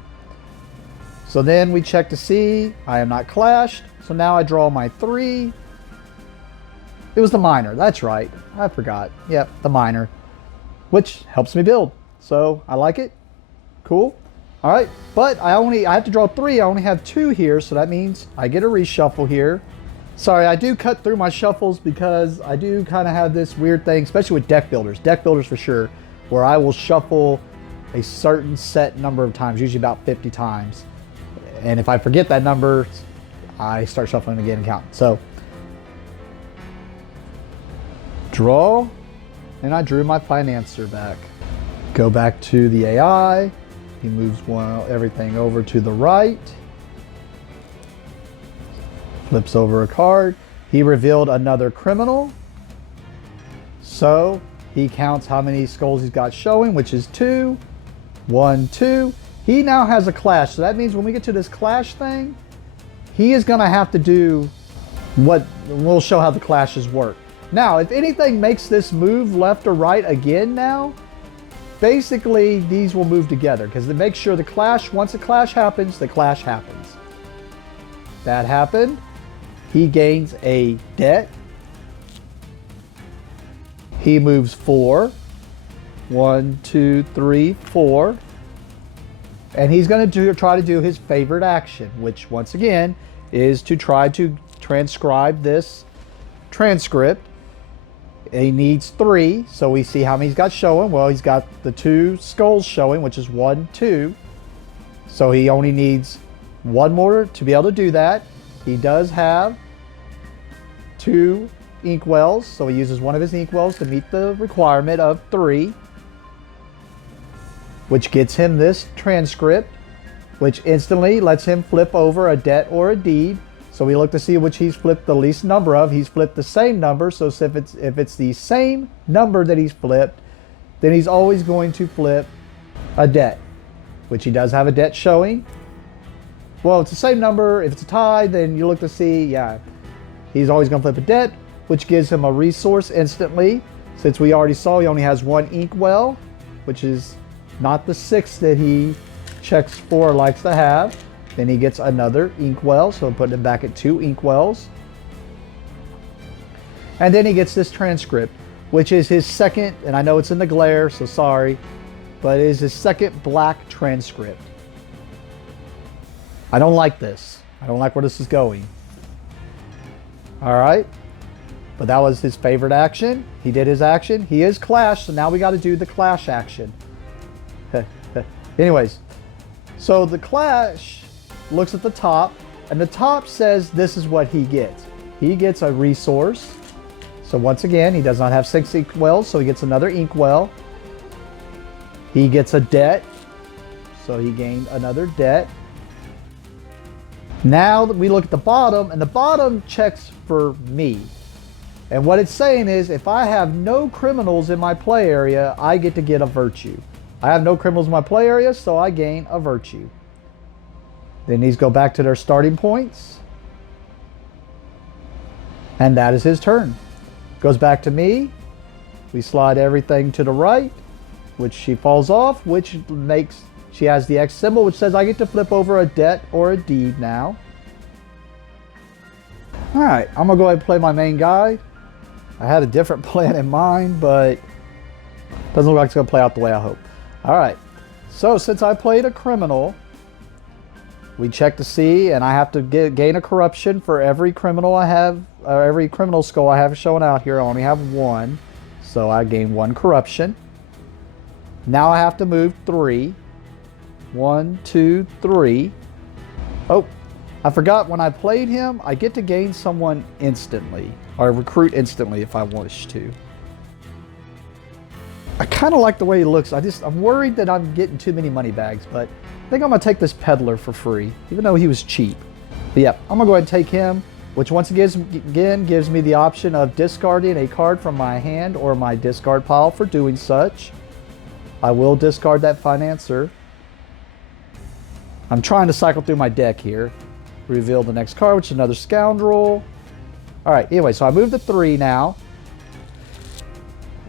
So then we check to see. I am not clashed. So now I draw my 3. It was the minor. That's right. I forgot. Yep, the minor. Which helps me build. So I like it. Cool. All right. But I have to draw 3. I only have 2 here. So that means I get a reshuffle here. Sorry, I do cut through my shuffles because I do kind of have this weird thing, especially with deck builders. Deck builders for sure, where I will shuffle a certain set number of times, usually about 50 times. And if I forget that number, I start shuffling again and counting. So, draw, and I drew my Financer back. Go back to the AI. He moves everything over to the right. Flips over a card. He revealed another criminal. So he counts how many skulls he's got showing, which is 2. 1, 2. He now has a clash. So that means when we get to this clash thing, he is going to have to do what we'll show how the clashes work. Now, if anything makes this move left or right again now, basically these will move together because they make sure the clash, once a clash happens, the clash happens. That happened. He gains a debt. He moves 4. 1, 2, 3, 4. And he's going to try to do his favorite action, which once again is to try to transcribe this transcript. He needs 3, so we see how many he's got showing. Well, he's got the 2 skulls showing, which is 1, 2. So he only needs 1 more to be able to do that. He does have 2 inkwells, so he uses one of his inkwells to meet the requirement of 3, which gets him this transcript, which instantly lets him flip over a debt or a deed. So we look to see which he's flipped the least number of. He's flipped the same number, so if it's the same number that he's flipped, then he's always going to flip a debt, which he does have a debt showing. Well, it's the same number. If it's a tie, then you look to see, yeah, he's always going to flip a debt, which gives him a resource instantly. Since we already saw he only has 1 inkwell, which is not the 6 that he checks for or likes to have. Then he gets another inkwell, so I'm putting him back at 2 inkwells. And then he gets this transcript, which is his second, and I know it's in the glare, so sorry, but it is his second black transcript. I don't like this. I don't like where this is going. All right. But that was his favorite action. He did his action. He is clash, so now we got to do the clash action. Anyways, so the clash looks at the top, and the top says this is what he gets. He gets a resource. So once again, he does not have 6 inkwells, so he gets another inkwell. He gets a debt, so he gained another debt. Now that we look at the bottom, and the bottom checks for me. And what it's saying is, if I have no criminals in my play area, I get to get a virtue. I have no criminals in my play area, so I gain a virtue. Then these go back to their starting points. And that is his turn. Goes back to me. We slide everything to the right, which she falls off, which makes, she has the X symbol, which says I get to flip over a debt or a deed now. All right, I'm gonna go ahead and play my main guy. I had a different plan in mind, but doesn't look like it's gonna play out the way I hope. All right, so since I played a criminal, we check to see, and I have to gain a corruption for every criminal I have, every criminal skull I have showing out here. I only have 1, so I gain 1 corruption. Now I have to move 3. 1, 2, 3. Oh, I forgot when I played him, I get to gain someone instantly, or recruit instantly if I wish to. I kind of like the way he looks. I'm worried that I'm getting too many money bags, but I think I'm gonna take this peddler for free, even though he was cheap. But yeah, I'm gonna go ahead and take him, which once again gives me the option of discarding a card from my hand or my discard pile for doing such. I will discard that Financer. I'm trying to cycle through my deck here. Reveal the next card, which is another Scoundrel. All right, anyway, so I move to 3 now.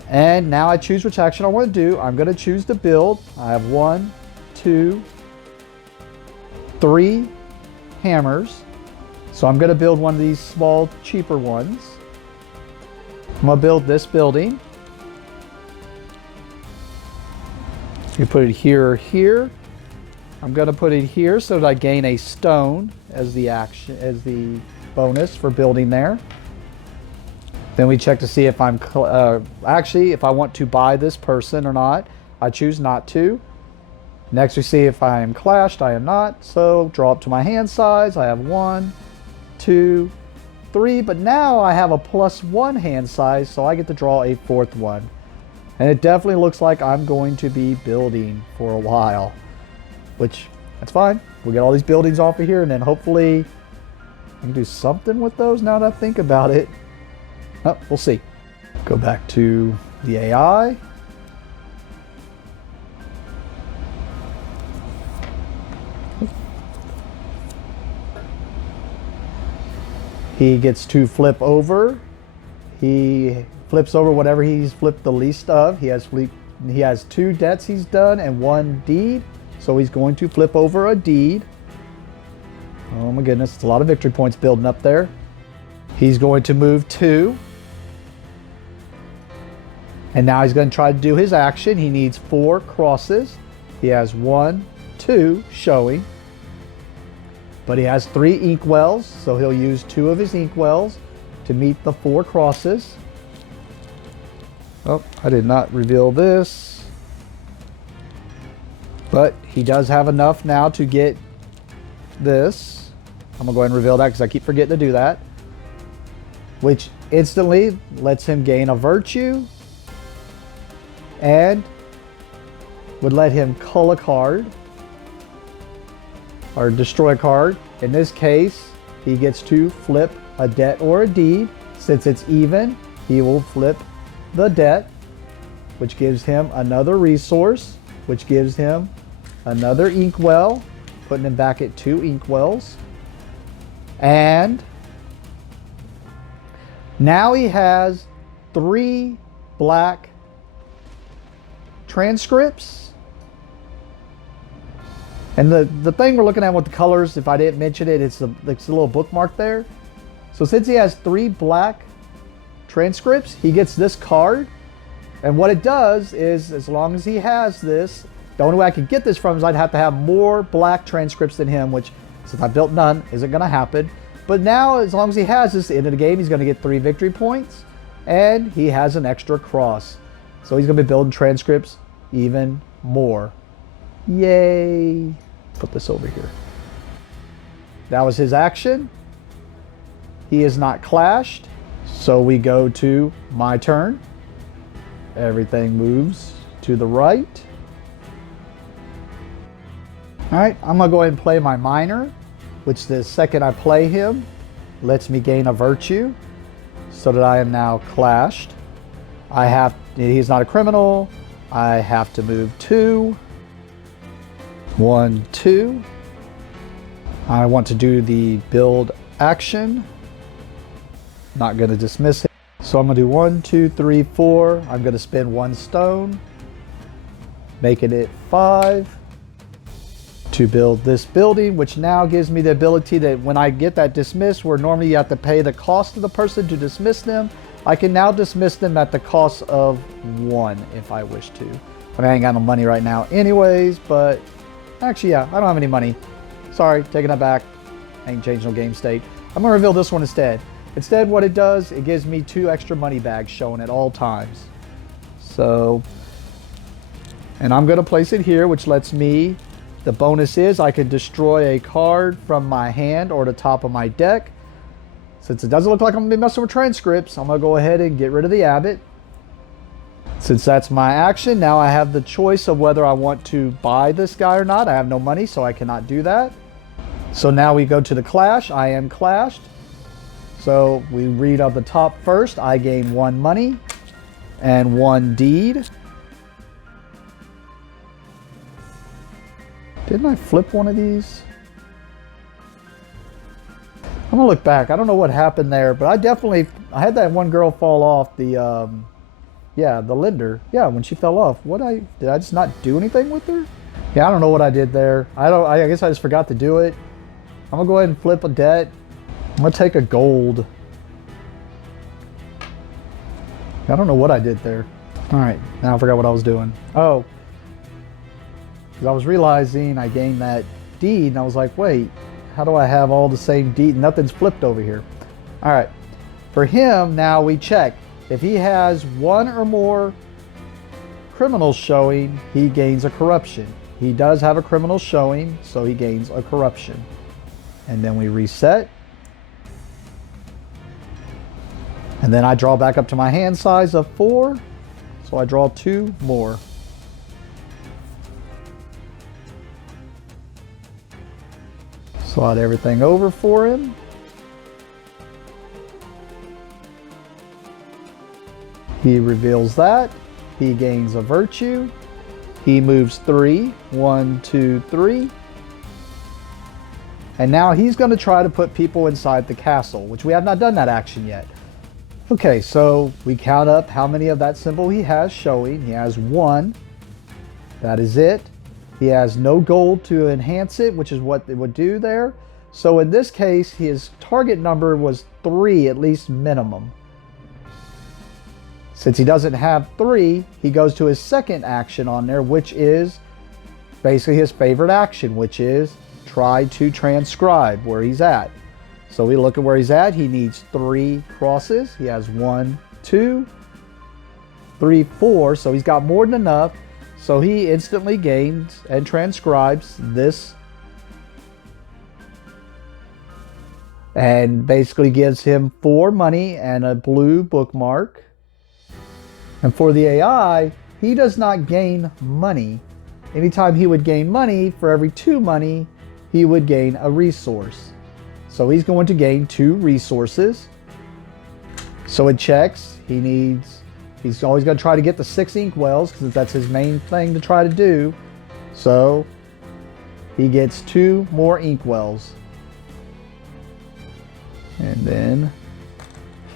And now I choose which action I want to do. I'm going to choose to build. I have 1, 2, 3 hammers. So I'm going to build one of these small, cheaper ones. I'm going to build this building. You put it here or here. I'm going to put it here so that I gain a stone as the action, as the bonus for building there. Then we check to see if I'm actually if I want to buy this person or not. I choose not to. Next we see if I am clashed. I am not. So draw up to my hand size. I have 1, 2, 3. But now I have a +1 hand size, so I get to draw a 4th one. And it definitely looks like I'm going to be building for a while, which that's fine. We'll get all these buildings off of here, and then hopefully I can do something with those now that I think about it. Oh, we'll see. Go back to the AI. He gets to flip over. He flips over whatever he's flipped the least of. He has 2 debts he's done and 1 deed. So he's going to flip over a deed. Oh my goodness, it's a lot of victory points building up there. He's going to move 2. And now he's going to try to do his action. He needs 4 crosses. He has 1, 2 showing. But he has 3 inkwells, so he'll use 2 of his inkwells to meet the 4 crosses. Oh, I did not reveal this. But he does have enough now to get this. I'm going to go ahead and reveal that because I keep forgetting to do that. Which instantly lets him gain a virtue. And would let him cull a card. Or destroy a card. In this case, he gets to flip a debt or a deed. Since it's even, he will flip the debt, which gives him another resource, which gives him another inkwell, putting him back at 2 inkwells. And now he has 3 black transcripts. And the thing we're looking at with the colors, if I didn't mention it, it's a little bookmark there. So since he has 3 black transcripts, he gets this card. And what it does is, as long as he has this, the only way I could get this from is I'd have to have more black transcripts than him, which, since I built none, isn't going to happen. But now, as long as he has this, at the end of the game, he's going to get 3 victory points. And he has an extra cross. So he's going to be building transcripts even more. Yay! Put this over here. That was his action. He is not clashed. So we go to my turn. Everything moves to the right. Alright, I'm going to go ahead and play my miner, which the second I play him, lets me gain a virtue, so that I am now clashed. He's not a criminal. I have to move 2. 1, 2. I want to do the build action. Not going to dismiss it. So I'm going to do 1, 2, 3, 4. I'm going to spend 1 stone, making it 5 to build this building, which now gives me the ability that when I get that dismissed, where normally you have to pay the cost of the person to dismiss them, I can now dismiss them at the cost of 1 if I wish to. I mean, I ain't got no money right now anyways, but actually, yeah, I don't have any money. Sorry, taking that back. I ain't changed no game state. I'm going to reveal this one instead. Instead, what it does, it gives me 2 extra money bags shown at all times. So, and I'm going to place it here, which lets me The bonus is I can destroy a card from my hand or the top of my deck. Since it doesn't look like I'm going to be messing with transcripts, I'm going to go ahead and get rid of the Abbot. Since that's my action, now I have the choice of whether I want to buy this guy or not. I have no money, so I cannot do that. So now we go to the clash. I am clashed. So we read on the top first. I gain 1 money and 1 deed. Didn't I flip one of these? I'm gonna look back. I don't know what happened there, but I had that one girl fall off the, yeah, the lender. Yeah, when she fell off. Did I just not do anything with her? Yeah, I don't know what I did there. I guess I just forgot to do it. I'm gonna go ahead and flip a debt. I'm gonna take a gold. I don't know what I did there. All right, now I forgot what I was doing. Oh, because I was realizing I gained that deed, and I was like, wait, how do I have all the same deed? Nothing's flipped over here. All right, for him, now we check. If he has 1 or more criminals showing, he gains a corruption. He does have a criminal showing, so he gains a corruption. And then we reset. And then I draw back up to my hand size of 4. So I draw 2 more. Slide everything over for him. He reveals that. He gains a virtue. He moves 3. 1, 2, 3. And now he's going to try to put people inside the castle, which we have not done that action yet. Okay, so we count up how many of that symbol he has showing. He has 1. That is it. He has no gold to enhance it, which is what it would do there. So in this case, his target number was 3, at least minimum. Since he doesn't have 3, he goes to his second action on there, which is basically his favorite action, which is try to transcribe where he's at. So we look at where he's at. He needs 3 crosses. He has 1, 2, 3, 4. So he's got more than enough. So he instantly gains and transcribes this and basically gives him 4 money and a blue bookmark. And for the AI, he does not gain money. Anytime he would gain money, for every 2 money, he would gain a resource. So he's going to gain 2 resources. So it checks. He's always going to try to get the 6 inkwells because that's his main thing to try to do. So he gets 2 more inkwells. And then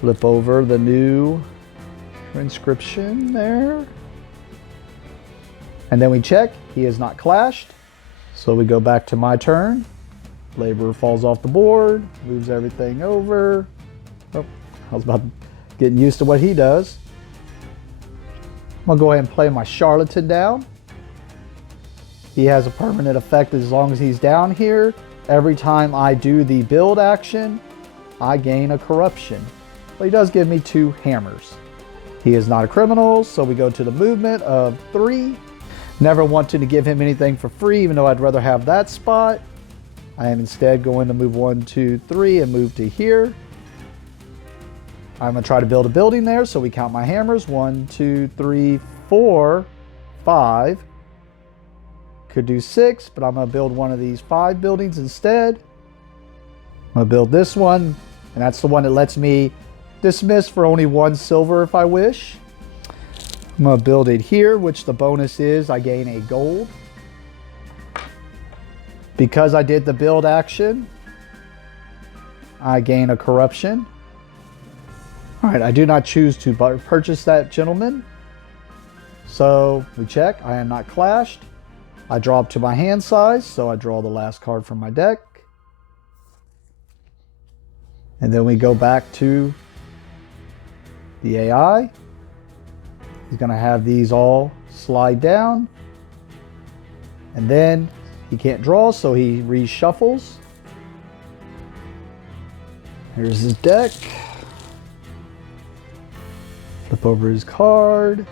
flip over the new inscription there. And then we check. He is not clashed. So we go back to my turn. Laborer falls off the board, moves everything over. Oh, I was about getting used to what he does. I'm gonna go ahead and play my charlatan down. He has a permanent effect as long as he's down here. Every time I do the build action, I gain a corruption. But he does give me 2 hammers. He is not a criminal, so we go to the movement of 3. Never wanted to give him anything for free, even though I'd rather have that spot. I am instead going to move 1, 2, 3 and move to here. I'm going to try to build a building there, so we count my hammers. 1, 2, 3, 4, 5. Could do 6, but I'm going to build one of these 5 buildings instead. I'm going to build this one, and that's the one that lets me dismiss for only 1 silver if I wish. I'm going to build it here, which the bonus is I gain a gold. Because I did the build action, I gain a corruption. All right, I do not choose to purchase that gentleman. So we check, I am not clashed. I draw up to my hand size, so I draw the last card from my deck. And then we go back to the AI. He's gonna have these all slide down. And then he can't draw, so he reshuffles. Here's his deck. Flip over his card.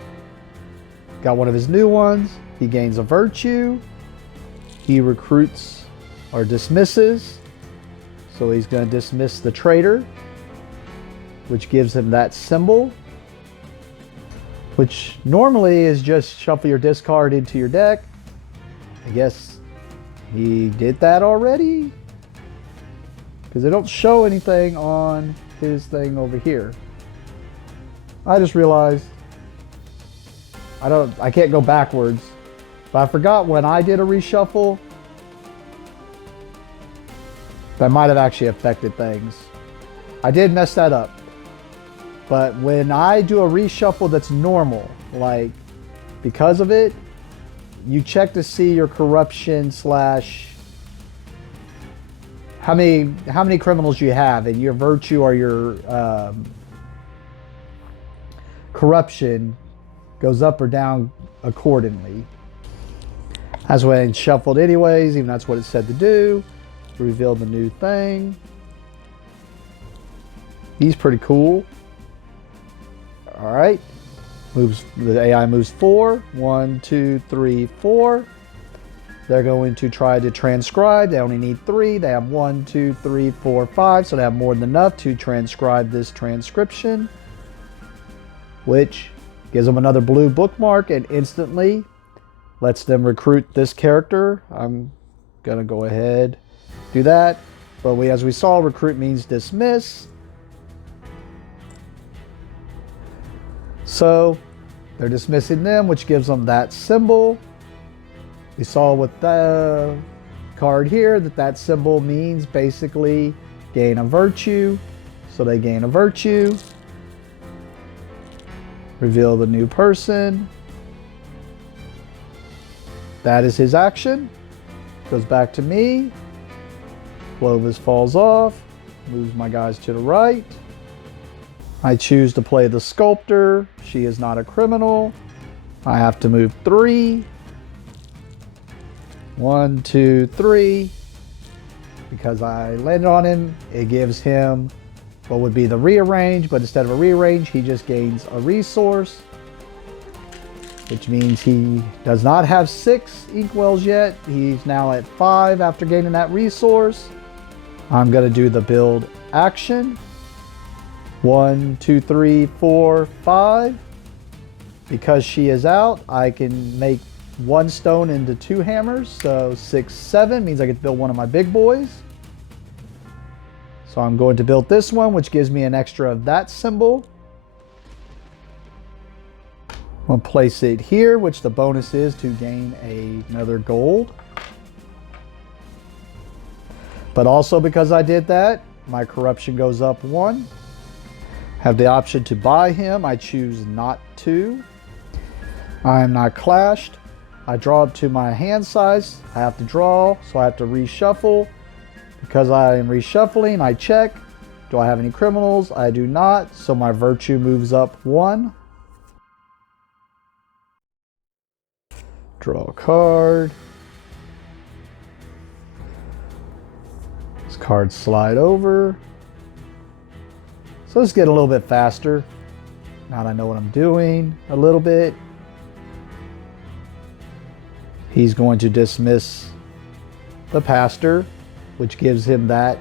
Got one of his new ones. He gains a virtue. he recruits or dismisses. So he's going to dismiss the traitor, which gives him that symbol, which normally is just shuffle your discard into your deck. I guess he did that already, because they don't show anything on his thing over here. I just realized I can't go backwards, but I forgot when I did a reshuffle that might have actually affected things. I did mess that up, but when I do a reshuffle that's normal, like because of it, you check to see your corruption slash how many criminals you have, and your virtue or your corruption goes up or down accordingly. That's what I shuffled anyways, even that's what it said to do. Reveal the new thing. He's pretty cool. All right. The AI moves 4. 1, 2, 3, 4. They're going to try to transcribe. They only need 3. They have 1, 2, 3, 4, 5. So they have more than enough to transcribe this transcription, which gives them another blue bookmark and instantly lets them recruit this character. I'm going to go ahead do that. But as we saw, recruit means dismiss. So they're dismissing them, which gives them that symbol. We saw with the card here that symbol means basically gain a virtue. So they gain a virtue. Reveal the new person. That is his action. Goes back to me. Clovis falls off. Moves my guys to the right. I choose to play the sculptor. She is not a criminal. I have to move 3. 1, 2, 3. Because I landed on him, it gives him what would be the rearrange, but instead of a rearrange, he just gains a resource, which means he does not have 6 inkwells yet. He's now at 5 after gaining that resource. I'm going to do the build action. 1, 2, 3, 4, 5. Because she is out, I can make 1 stone into 2 hammers. So 6, 7 means I get to build one of my big boys. So I'm going to build this one, which gives me an extra of that symbol. I'm going to place it here, which the bonus is to gain another gold. But also because I did that, my corruption goes up 1. Have the option to buy him. I choose not to. I am not clashed. I draw up to my hand size. I have to draw, so I have to reshuffle. Because I am reshuffling, I check. Do I have any criminals? I do not, so my virtue moves up 1. Draw a card. This card slide over. So let's get a little bit faster. Now that I know what I'm doing a little bit. He's going to dismiss the pastor, which gives him that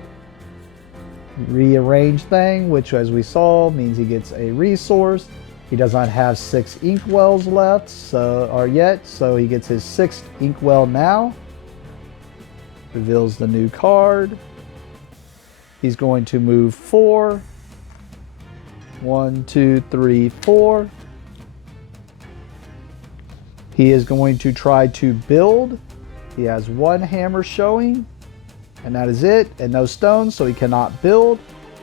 rearrange thing, which as we saw means he gets a resource. He does not have 6 inkwells left, so he gets his 6th inkwell now. Reveals the new card. He's going to move 4. 1, 2, 3, 4. He is going to try to build. He has 1 hammer showing, and that is it, and no stones, so he cannot build.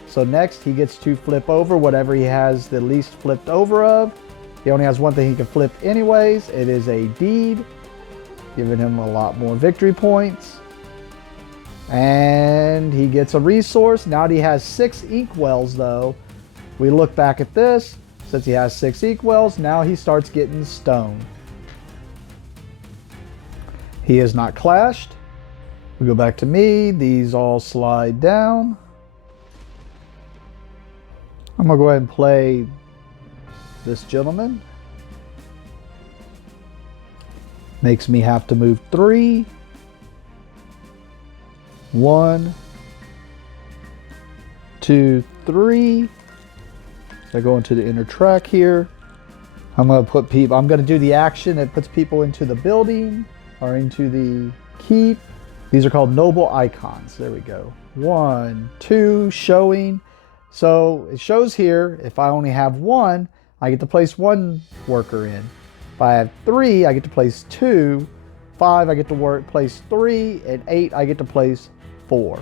So next he gets to flip over whatever he has the least flipped over of. He only has 1 thing he can flip anyways. It is a deed, giving him a lot more victory points. And he gets a resource. Now he has 6 inkwells though. We look back at this, since he has 6 inkwells, now he starts getting stone. He is not clashed. We go back to me. These all slide down. I'm going to go ahead and play this gentleman. Makes me have to move 3. 1, 2, 3. So I go into the inner track here. I'm going to put people, I'm going to do the action that puts people into the building or into the keep. These are called noble icons. There we go. 1, 2, showing. So it shows here, if I only have 1, I get to place 1 worker in. If I have 3, I get to place 2. 5, I get to place 3. And 8, I get to place 4.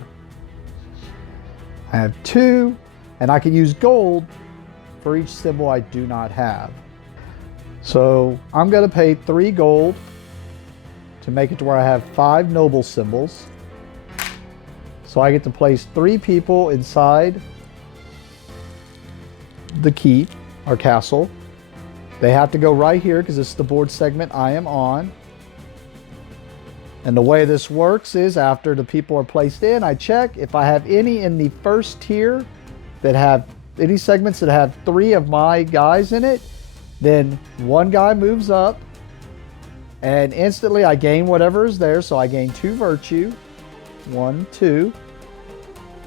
I have 2, and I can use gold for each symbol I do not have. So I'm going to pay 3 gold to make it to where I have 5 noble symbols. So I get to place 3 people inside the keep or castle. They have to go right here because this is the board segment I am on. And the way this works is after the people are placed in, I check if I have any in the first tier that have any segments that have 3 of my guys in it, then 1 guy moves up and instantly I gain whatever is there. So I gain 2 virtue, 1, 2,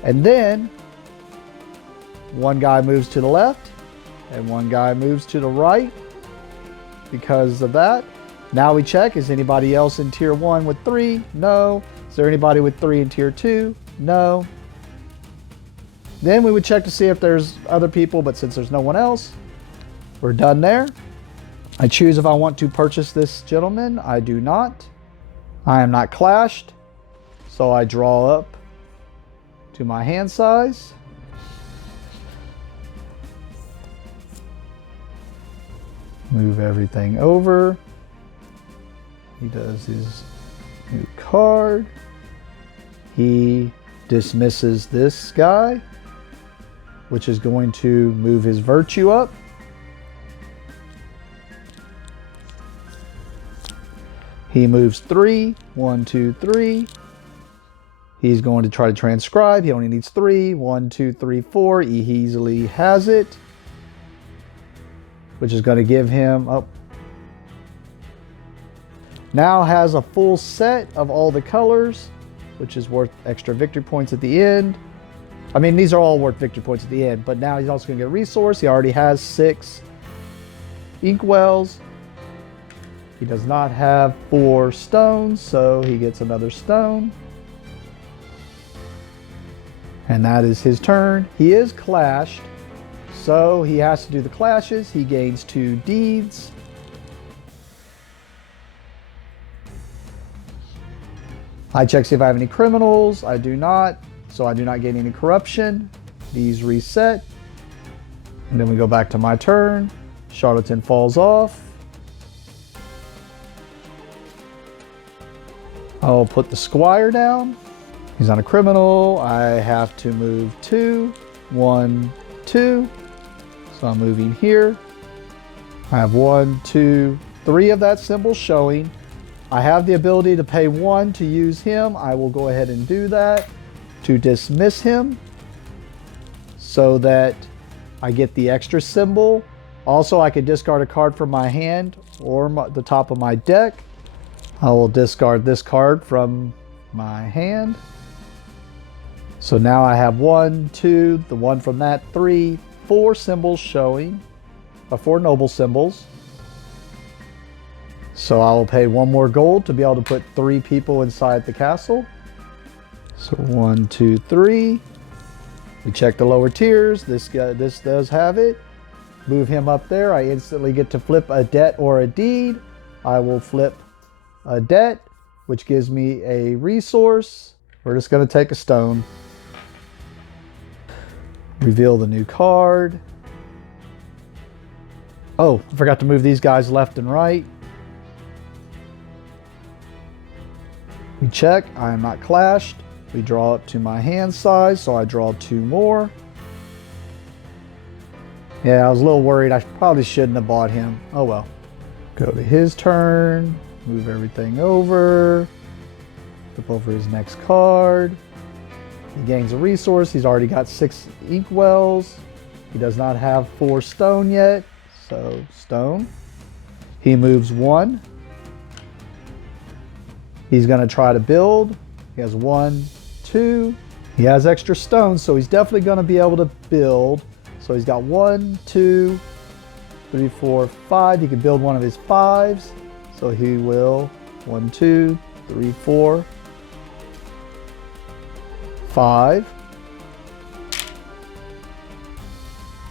and then 1 guy moves to the left and 1 guy moves to the right because of that. Now we check, is anybody else in tier 1 with 3? No. Is there anybody with 3 in tier 2? No. Then we would check to see if there's other people, but since there's no one else, we're done there. I choose if I want to purchase this gentleman. I do not. I am not clashed, so I draw up to my hand size. Move everything over. He does his new card. He dismisses this guy, which is going to move his virtue up. He moves 3. 1, 2, 3. He's going to try to transcribe. He only needs 3. 1, 2, 3, 4. He easily has it, which is going to give him up. Now has a full set of all the colors, which is worth extra victory points at the end. I mean, these are all worth victory points at the end, but now he's also going to get a resource. He already has 6 inkwells. He does not have 4 stones, so he gets another stone. And that is his turn. He is clashed, so he has to do the clashes. He gains 2 deeds. I check see if I have any criminals. I do not, so I do not get any corruption. These reset. And then we go back to my turn. Charlatan falls off. I'll put the squire down. He's on a criminal. I have to move 2. 1, 2. So I'm moving here. I have 1, 2, 3 of that symbol showing. I have the ability to pay 1 to use him. I will go ahead and do that to dismiss him so that I get the extra symbol. Also, I could discard a card from my hand or the top of my deck. I will discard this card from my hand. So now I have 1, 2, the 1 from that, 3, 4 symbols showing, 4 noble symbols. So I will pay 1 more gold to be able to put 3 people inside the castle. So 1, 2, 3. We check the lower tiers. This does have it. Move him up there. I instantly get to flip a debt or a deed. I will flip a debt, which gives me a resource. We're just going to take a stone. Reveal the new card. Oh, I forgot to move these guys left and right. We check, I am not clashed. We draw up to my hand size, so I draw 2 more. Yeah, I was a little worried. I probably shouldn't have bought him. Oh well. Go to his turn, move everything over, flip over his next card. He gains a resource. He's already got 6 inkwells. He does not have 4 stone yet, so stone. He moves 1. He's going to try to build. He has 1, 2. He has extra stones, so he's definitely going to be able to build. So he's got 1, 2, 3, 4, 5. He can build one of his 5s. So he will 1, 2, 3, 4, 5.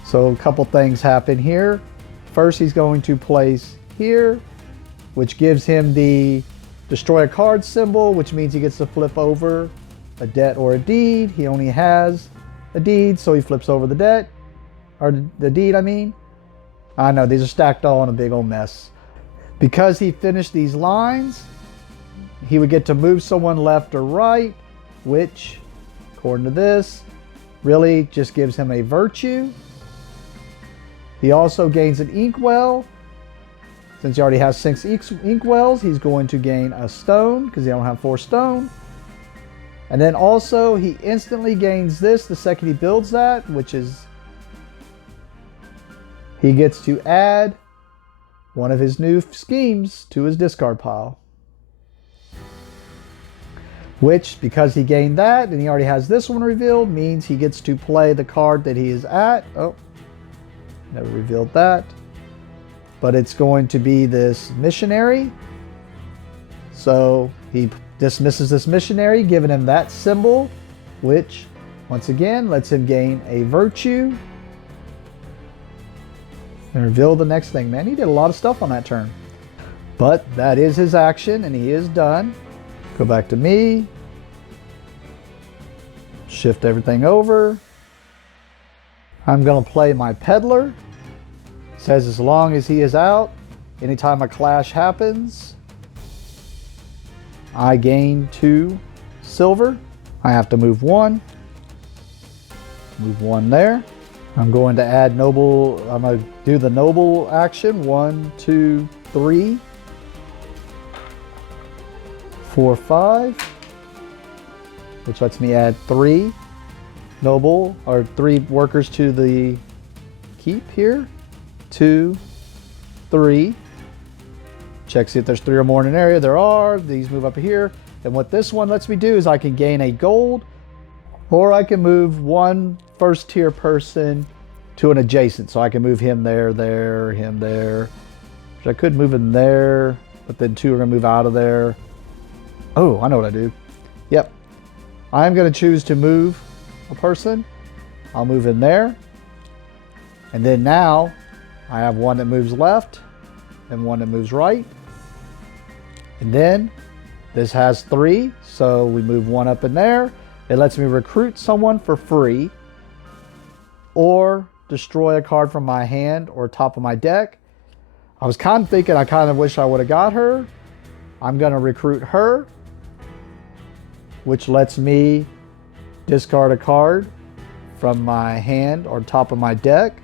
So a couple things happen here. First, he's going to place here, which gives him the destroy a card symbol, which means he gets to flip over a debt or a deed. He only has a deed, so he flips over the debt, or the deed, I mean. I know, these are stacked all in a big old mess. Because he finished these lines, he would get to move someone left or right, which, according to this, really just gives him a virtue. He also gains an inkwell. Since he already has 6 inkwells, he's going to gain a stone because he don't have 4 stone. And then also he instantly gains this the second he builds that, which is he gets to add one of his new schemes to his discard pile. Which, because he gained that and he already has this one revealed, means he gets to play the card that he is at. Oh, never revealed that. But it's going to be this missionary. So he dismisses this missionary, giving him that symbol, which once again lets him gain a virtue. And reveal the next thing. Man, he did a lot of stuff on that turn. But that is his action and he is done. Go back to me. Shift everything over. I'm going to play my peddler. It says as long as he is out, anytime a clash happens, I gain 2 silver. I have to move 1. Move 1 there. I'm going to add noble. I'm going to do the noble action. 1, 2, 3, 4, 5, which lets me add 3 noble or 3 workers to the keep here. 2, 3. Check, see if there's 3 or more in an area. There are. These move up here. And what this one lets me do is I can gain a gold, or I can move 1 first tier person to an adjacent. So I can move him there, there, him there. Which I could move him there, but then 2 are going to move out of there. Oh, I know what I do. Yep. I'm going to choose to move a person. I'll move in there. And then now I have 1 that moves left and 1 that moves right. And then this has 3. So we move 1 up in there. It lets me recruit someone for free or destroy a card from my hand or top of my deck. I was kind of thinking I kind of wish I would have got her. I'm going to recruit her, which lets me discard a card from my hand or top of my deck.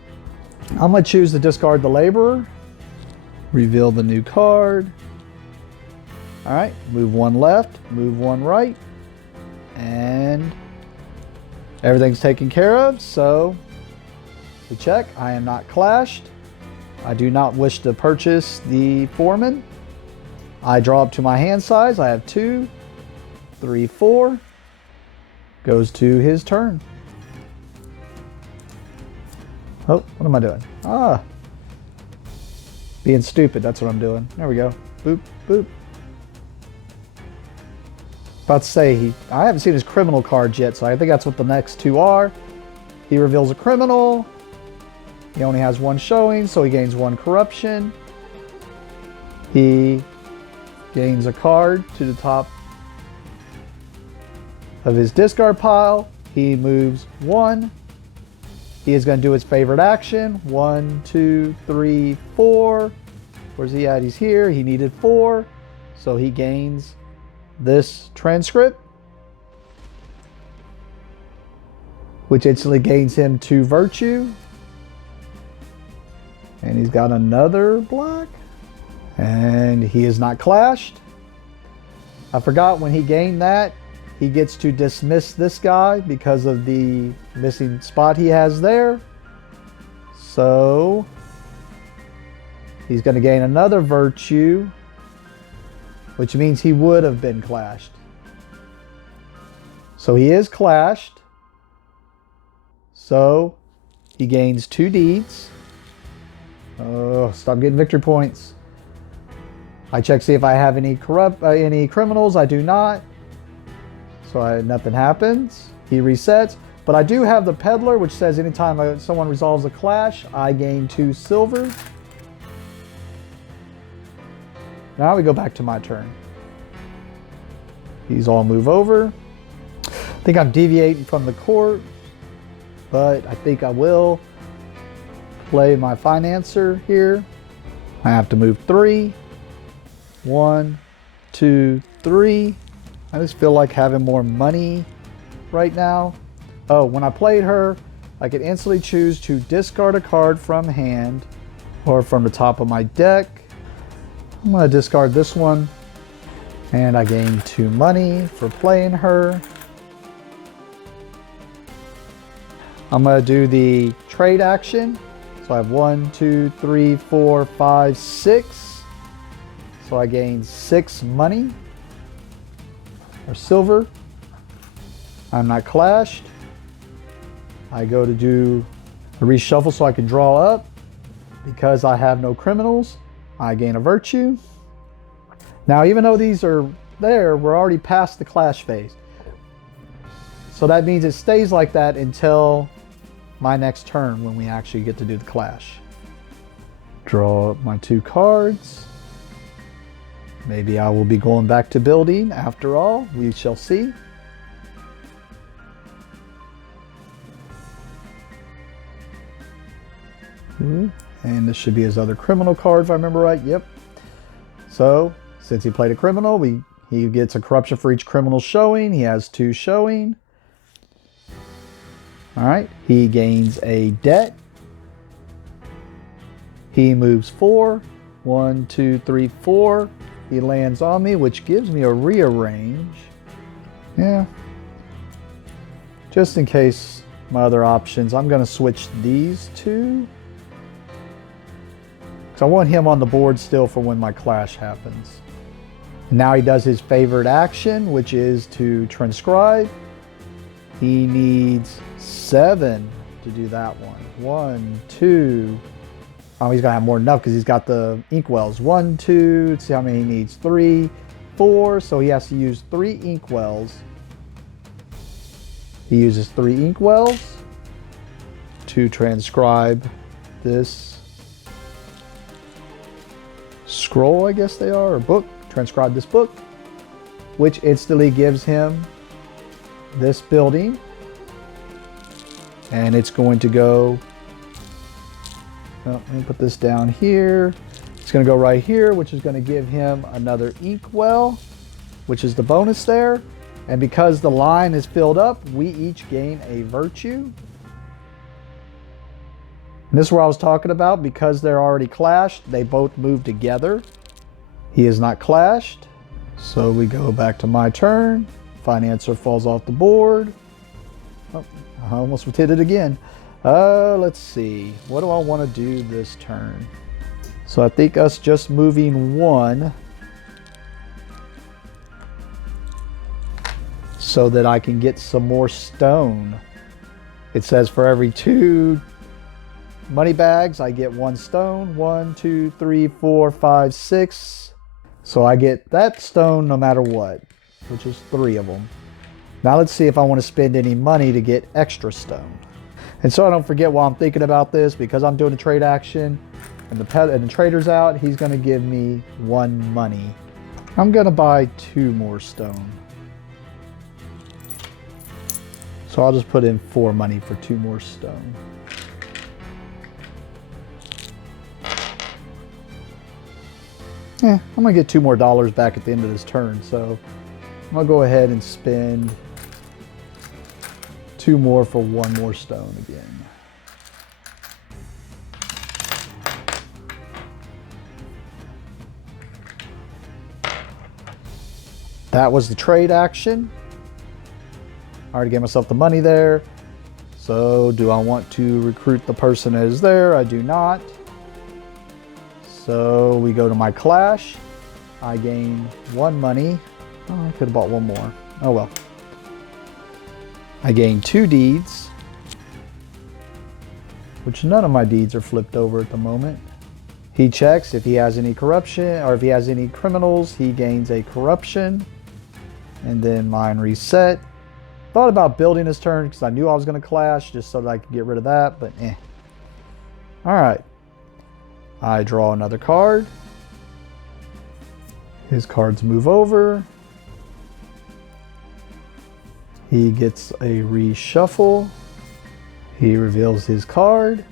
I'm going to choose to discard the laborer. Reveal the new card. All right, move 1 left, move 1 right. And everything's taken care of, so we check. I am not clashed. I do not wish to purchase the foreman. I draw up to my hand size. I have 2, 3, 4. Goes to his turn. Oh, what am I doing? Ah, being stupid. That's what I'm doing. There we go. Boop, boop. About to say, I haven't seen his criminal cards yet, so I think that's what the next 2 are. He reveals a criminal. He only has 1 showing, so he gains 1 corruption. He gains a card to the top of his discard pile. He moves 1. He is going to do his favorite action. 1, 2, 3, 4. Where's he at? He's here. He needed 4. So he gains this transcript, which instantly gains him 2 virtue. And he's got another black. And he is not clashed. I forgot when he gained that, he gets to dismiss this guy because of the missing spot he has there. So he's going to gain another virtue, which means he would have been clashed. So he is clashed. So he gains 2 deeds. Oh, stop getting victory points. I check see if I have any criminals. I do not. So nothing happens. He resets. But I do have the peddler, which says anytime someone resolves a clash, I gain 2 silver. Now we go back to my turn. These all move over. I think I'm deviating from the court, but I think I will play my financer here. I have to move 3. 1, 2, 3. I just feel like having more money right now. Oh, when I played her, I could instantly choose to discard a card from hand or from the top of my deck. I'm going to discard this one, and I gain 2 money for playing her. I'm going to do the trade action. So I have 1, 2, 3, 4, 5, 6. So I gain 6 money or silver. I'm not clashed. I go to do a reshuffle so I can draw up. Because I have no criminals, I gain a virtue. Now, even though these are there, we're already past the clash phase. So that means it stays like that until my next turn when we actually get to do the clash. Draw up my 2 cards. Maybe I will be going back to building after all. We shall see. And this should be his other criminal card if I remember right. Yep. So since he played a criminal, he gets a corruption for each criminal showing. He has 2 showing. All right. He gains a debt. He moves 4. 1, 2, 3, 4. He lands on me, which gives me a rearrange. Yeah. Just in case my other options, I'm going to switch these 2. So I want him on the board still for when my clash happens. And now he does his favorite action, which is to transcribe. He needs 7 to do that one. 1, 2. Oh, he's going to have more than enough because he's got the inkwells. 1, 2. Let's see how many he needs. 3, 4. So he has to use 3 inkwells. He uses 3 inkwells to transcribe this scroll, I guess they are, or book. Transcribe this book, which instantly gives him this building, and it's going to go, let me put this down here. It's going to go right here, which is going to give him another inkwell, which is the bonus there. And because the line is filled up, we each gain a virtue. And this is where I was talking about, because they're already clashed, they both move together. He is not clashed. So we go back to my turn. Financer falls off the board. Oh, I almost hit it again. Let's see. What do I want to do this turn? So I think us just moving 1 so that I can get some more stone. It says for every 2 money bags, I get 1 stone. 1, 2, 3, 4, 5, 6. So I get that stone no matter what, which is 3 of them. Now let's see if I want to spend any money to get extra stone. And so I don't forget while I'm thinking about this, because I'm doing a trade action and the trader's out, he's going to give me 1 money. I'm going to buy 2 more stone. So I'll just put in 4 money for 2 more stone. I'm going to get $2 more back at the end of this turn. So I'm going to go ahead and spend 2 more for 1 more stone again. That was the trade action. I already gave myself the money there. So do I want to recruit the person that is there? I do not. So we go to my clash. I gain 1 money. Oh, I could have bought 1 more. Oh well. I gain 2 deeds, which none of my deeds are flipped over at the moment. He checks if he has any corruption, or if he has any criminals, he gains a corruption. And then mine reset. Thought about building this turn because I knew I was going to clash just so that I could get rid of that, but eh. Alright. I draw another card. His cards move over. He gets a reshuffle. He reveals his card.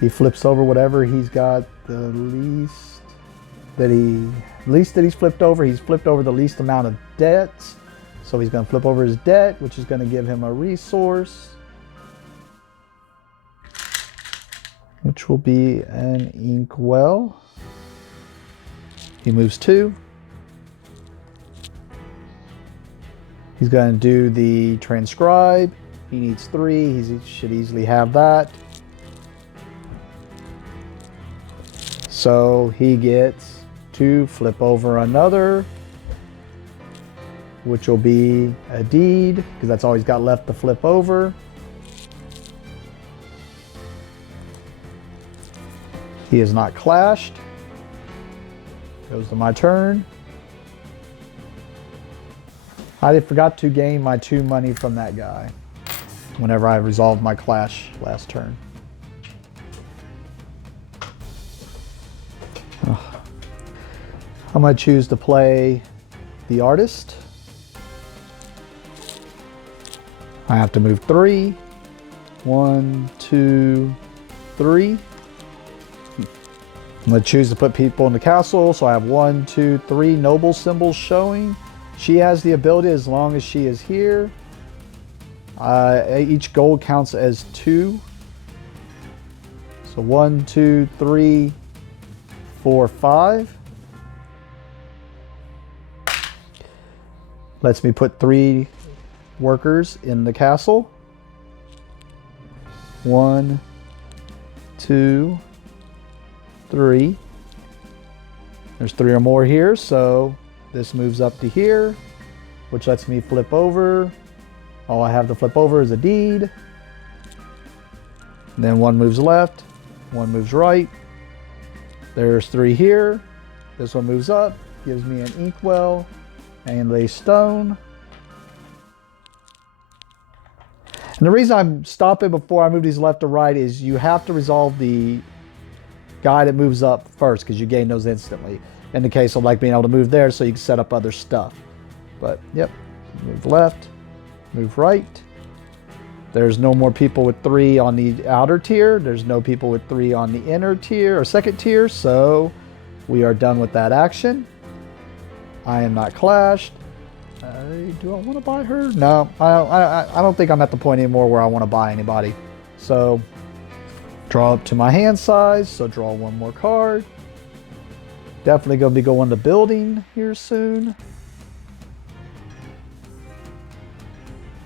He flips over whatever he's got the least that he's flipped over. He's flipped over the least amount of debts. So he's going to flip over his debt, which is going to give him a resource, which will be an inkwell. He moves 2. He's going to do the transcribe. He needs 3. He should easily have that. So he gets to flip over another, which will be a deed, because that's all he's got left to flip over. He is not clashed. Goes to my turn. I forgot to gain my 2 money from that guy whenever I resolved my clash last turn. I'm going to choose to play the artist. I have to move 3. 1, 2, 3. I'm going to choose to put people in the castle. So I have 1, 2, 3 noble symbols showing. She has the ability as long as she is here. Each gold counts as 2. So 1, 2, 3, 4, 5. Lets me put 3 workers in the castle. 1, 2, 3. There's 3 or more here, so this moves up to here, which lets me flip over. All I have to flip over is a deed. And then 1 moves left, 1 moves right. There's 3 here. This one moves up, gives me an inkwell and a stone. And the reason I'm stopping before I move these left to right is you have to resolve the guy that moves up first, because you gain those instantly. In the case of like being able to move there so you can set up other stuff. But yep, move left, move right. There's no more people with 3 on the outer tier. There's no people with 3 on the inner tier or second tier. So we are done with that action. I am not clashed. Do I want to buy her? No, I don't think I'm at the point anymore where I want to buy anybody. So draw up to my hand size. So draw 1 more card. Definitely going to be going to building here soon.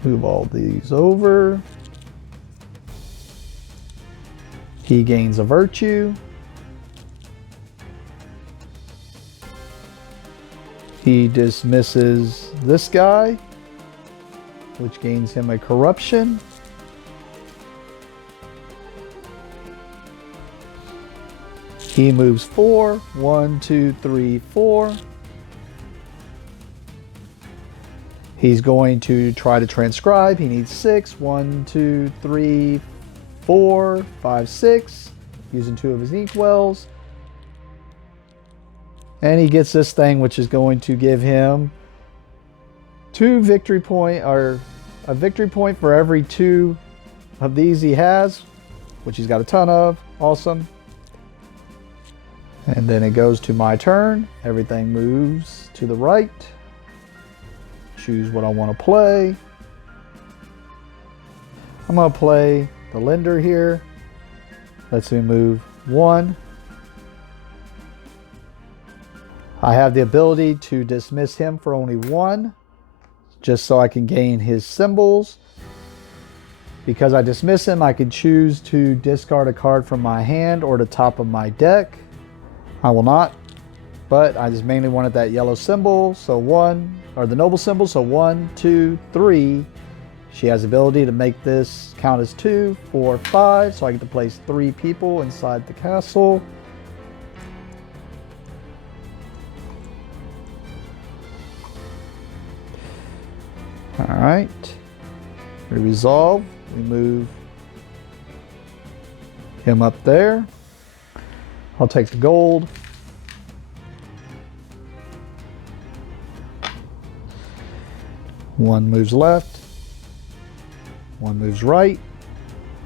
Move all these over. He gains a virtue. He dismisses this guy, which gains him a corruption. He moves 4. 1, 2, 3, 4. He's going to try to transcribe. He needs 6. 1, 2, 3, 4, 5, 6. Using 2 of his inkwells. And he gets this thing, which is going to give him 2 victory point, or a victory point for every 2 of these he has, which he's got a ton of. Awesome. And then it goes to my turn. Everything moves to the right. Choose what I want to play. I'm going to play the lender here. Lets me move 1. I have the ability to dismiss him for only 1, just so I can gain his symbols. Because I dismiss him, I can choose to discard a card from my hand or the top of my deck. I will not. but I just mainly wanted that yellow symbol. So the noble symbol. So 1, 2, 3. She has the ability to make this count as 2, 4, 5. So I get to place 3 people inside the castle. All right. We resolve. We move him up there. I'll take the gold. One moves left. One moves right.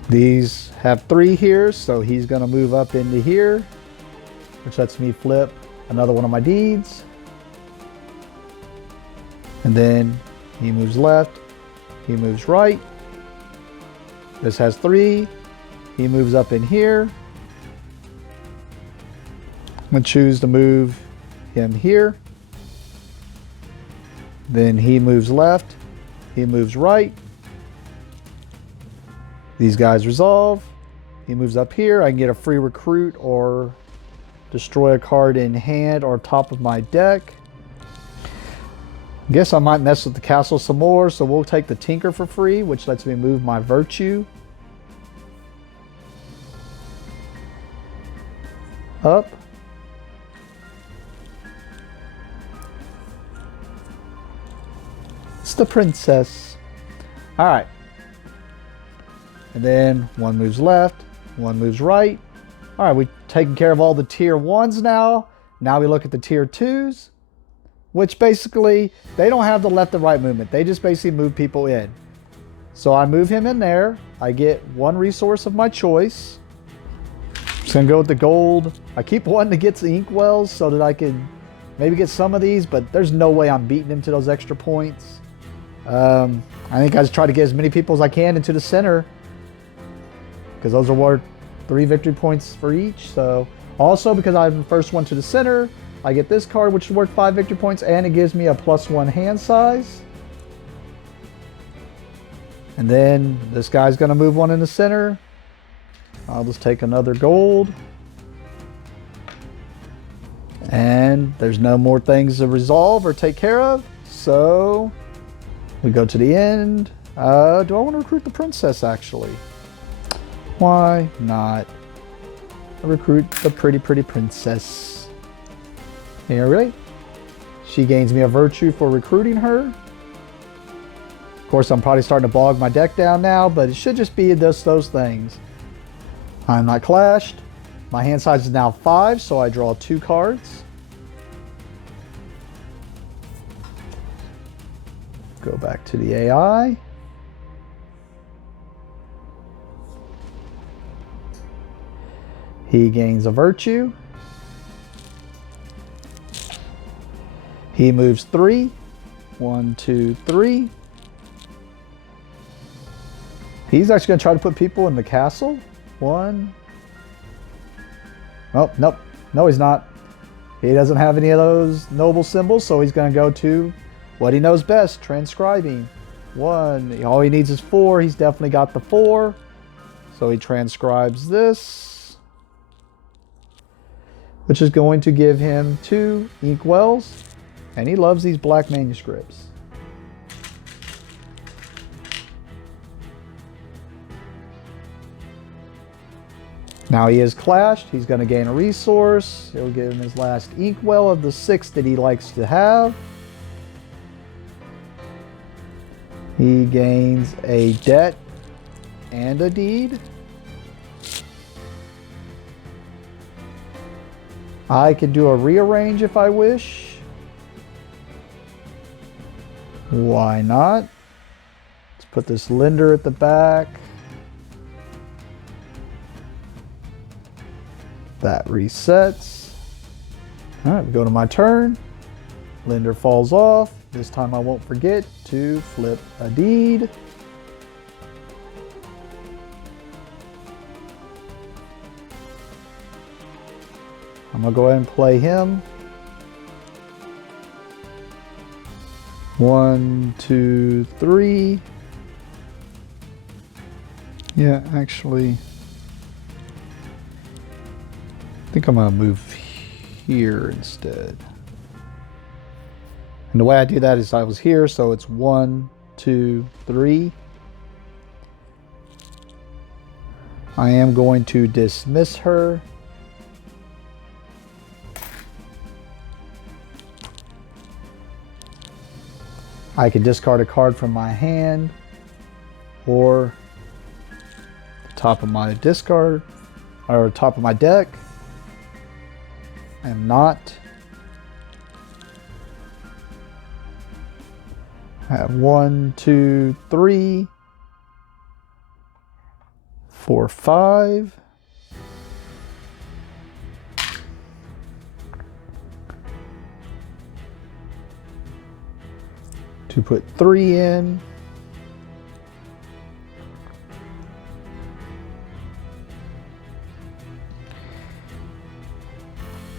These have 3 here, so he's going to move up into here, which lets me flip another one of my deeds. And then he moves left. He moves right. This has 3. He moves up in here. I'm going to choose to move him here. Then he moves left. He moves right. These guys resolve. He moves up here. I can get a free recruit or destroy a card in hand or top of my deck. Guess I might mess with the castle some more, so we'll take the Tinker for free, which lets me move my Virtue up. It's the princess. All right. And then one moves left, one moves right. All right, we've taken care of all the tier 1s now. Now we look at the tier 2s, which basically, they don't have the left and right movement. They just basically move people in. So I move him in there. I get 1 resource of my choice. Just gonna go with the gold. I keep wanting to get the inkwells so that I can maybe get some of these, but there's no way I'm beating him to those extra points. I think I just try to get as many people as I can into the center, because those are worth 3 victory points for each. So also, because I'm the first one to the center, I get this card, which is worth 5 victory points, and it gives me a +1 hand size. And then this guy's going to move one in the center. I'll just take another gold. And there's no more things to resolve or take care of. So we go to the end. Do I want to recruit the princess, actually? Why not? I recruit the pretty princess. Here, really? She gains me a virtue for recruiting her. Of course, I'm probably starting to bog my deck down now, but it should just be just those things. I'm not clashed. My hand size is now 5, so I draw 2 cards. Go back to the AI. He gains a virtue. He moves 3. 1, 2, 3. He's actually going to try to put people in the castle. 1. Oh, nope. No, he's not. He doesn't have any of those noble symbols, so he's going to go to what he knows best, transcribing. 1. All he needs is 4. He's definitely got the 4. So he transcribes this, which is going to give him 2 inkwells. And he loves these black manuscripts. Now he is clashed. He's going to gain a resource. It'll give him his last inkwell of the 6 that he likes to have. He gains a debt and a deed. I could do a rearrange if I wish. Why not? Let's put this lender at the back. That resets. All right, we go to my turn. Lender falls off. This time I won't forget to flip a deed. I'm gonna go ahead and play him. 1, 2, 3. Yeah, actually, I think I'm gonna move here instead. And the way I do that is I was here, so it's 1, 2, 3. I am going to dismiss her. I can discard a card from my hand or the top of my discard or top of my deck. I am not. I have 1, 2, 3, 4, 5. To put 3 in.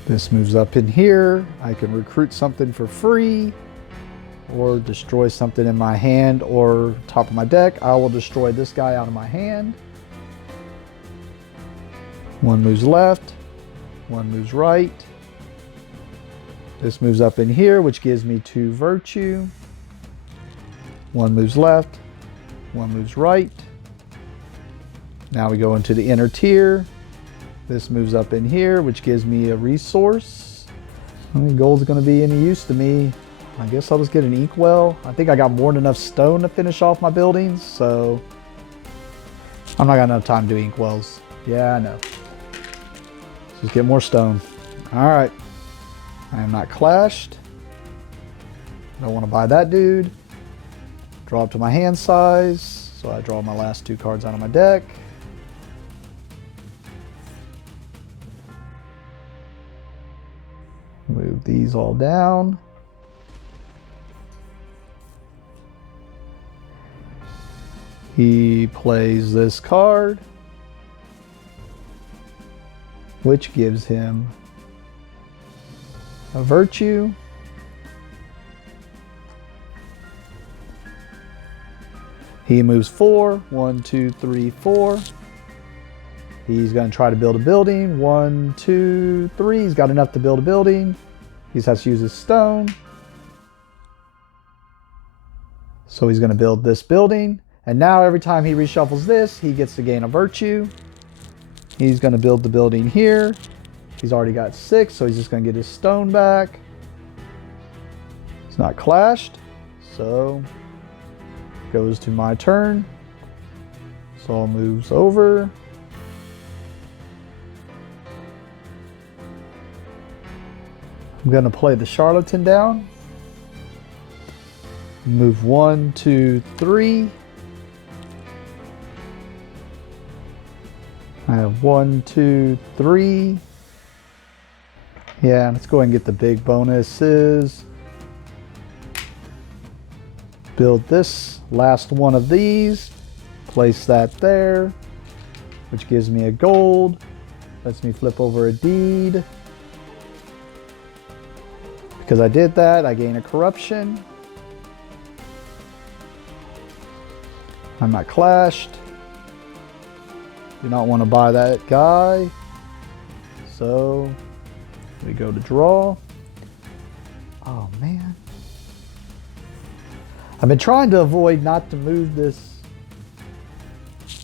This moves up in here. I can recruit something for free or destroy something in my hand or top of my deck. I will destroy this guy out of my hand. 1 moves left, 1 moves right. This moves up in here, which gives me 2 virtue. 1 moves left, 1 moves right. Now we go into the inner tier. This moves up in here, which gives me a resource. I mean, gold's going to be any use to me. I guess I'll just get an inkwell. I think I got more than enough stone to finish off my buildings, so I'm not got enough time to do inkwells. Yeah, I know. Let's just get more stone. All right. I am not clashed. Don't want to buy that dude. Draw up to my hand size, so I draw my last 2 cards out of my deck. Move these all down. He plays this card, which gives him a virtue. He moves 4. 1, 2, 3, 4. He's going to try to build a building. 1, 2, 3. He's got enough to build a building. He just has to use his stone. So he's going to build this building. And now every time he reshuffles this, he gets to gain a virtue. He's going to build the building here. He's already got 6, so he's just going to get his stone back. It's not clashed, so goes to my turn. Saul moves over. I'm going to play the charlatan down. Move 1, 2, 3. I have 1, 2, 3. Yeah, let's go ahead and get the big bonuses. Build this last one of these. Place that there, which gives me a gold. Lets me flip over a deed. Because I did that, I gain a corruption. I'm not clashed. Do not want to buy that guy. So we go to draw. Oh man. I've been trying to avoid not to move this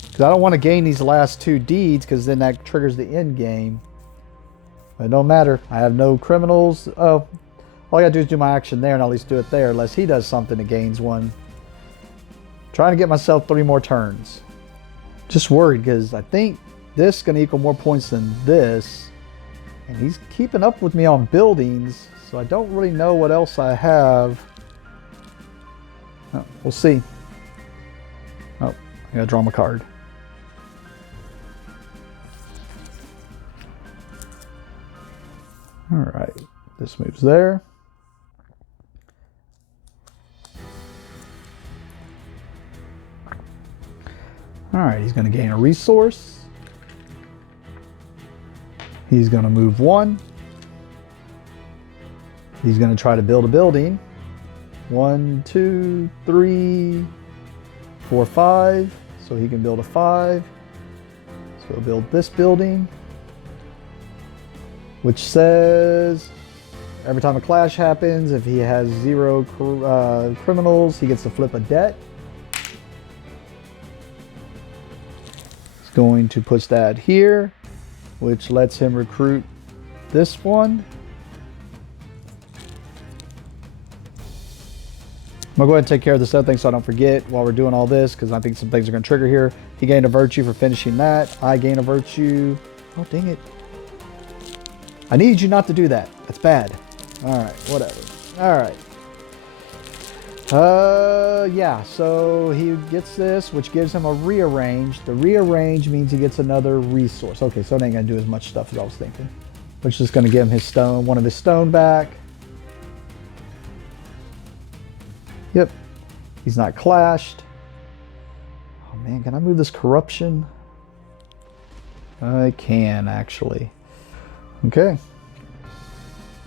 because I don't want to gain these last 2 deeds because then that triggers the end game. But it don't matter. I have no criminals. Oh, all I gotta do is do my action there and at least do it there unless he does something that gains 1. Trying to get myself 3 more turns. Just worried because I think this is going to equal more points than this. And he's keeping up with me on buildings, so I don't really know what else I have. Oh, we'll see. Oh, I gotta draw my card. Alright, this moves there. Alright, he's going to gain a resource. He's going to move 1. He's going to try to build a building. 1, 2, 3, 4, 5. So he can build a 5. So he'll build this building. which says every time a clash happens, if he has 0 criminals, he gets to flip a debt. He's going to push that here, which lets him recruit this one. I'm going to go ahead and take care of this other thing so I don't forget while we're doing all this, because I think some things are going to trigger here. He gained a virtue for finishing that. I gain a virtue. Oh, dang it. I need you not to do that. That's bad. All right, whatever. All right. Yeah, so he gets this, which gives him a rearrange. The rearrange means he gets another resource. Okay, so it ain't going to do as much stuff as I was thinking. Which is going to give him his stone, one of his stone back. Yep, he's not clashed. Oh man, can I move this corruption? I can actually. Okay.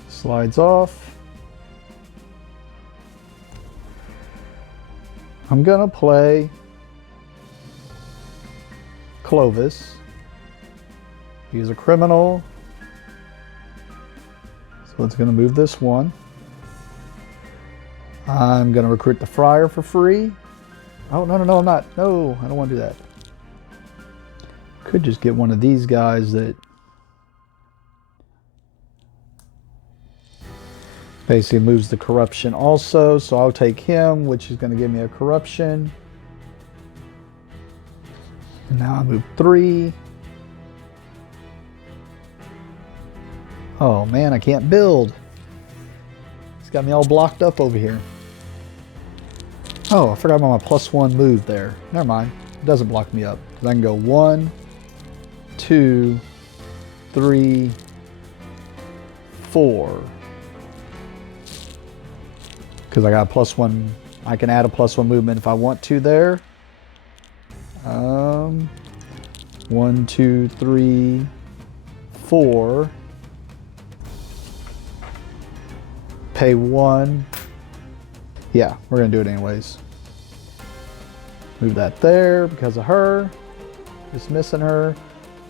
Slides off. I'm gonna play Clovis. He's a criminal. So it's gonna move this one. I'm going to recruit the friar for free. Oh, no, I'm not. No, I don't want to do that. Could just get one of these guys that basically moves the corruption also. So I'll take him, which is going to give me a corruption. And now I move 3. Oh, man, I can't build. It's got me all blocked up over here. Oh, I forgot about my +1 move there. Never mind. It doesn't block me up. I can go 1, 2, 3, 4. Because I got a +1. I can add a +1 movement if I want to there. 1, 2, 3, 4. Pay 1. Yeah, we're gonna do it anyways. Move that there because of her. Just missing her.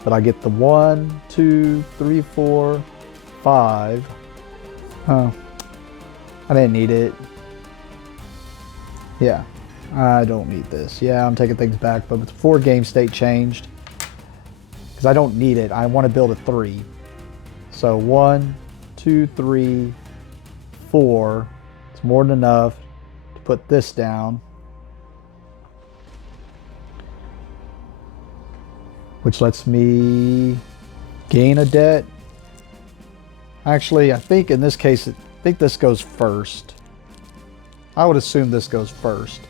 But I get the 1, 2, 3, 4, 5. Oh, I didn't need it. Yeah, I don't need this. Yeah, I'm taking things back, but before game state changed, because I don't need it. I want to build a 3. So 1, 2, 3, 4. It's more than enough to put this down, which lets me gain a debt. Actually, I think in this case, I think this goes first. I would assume this goes first,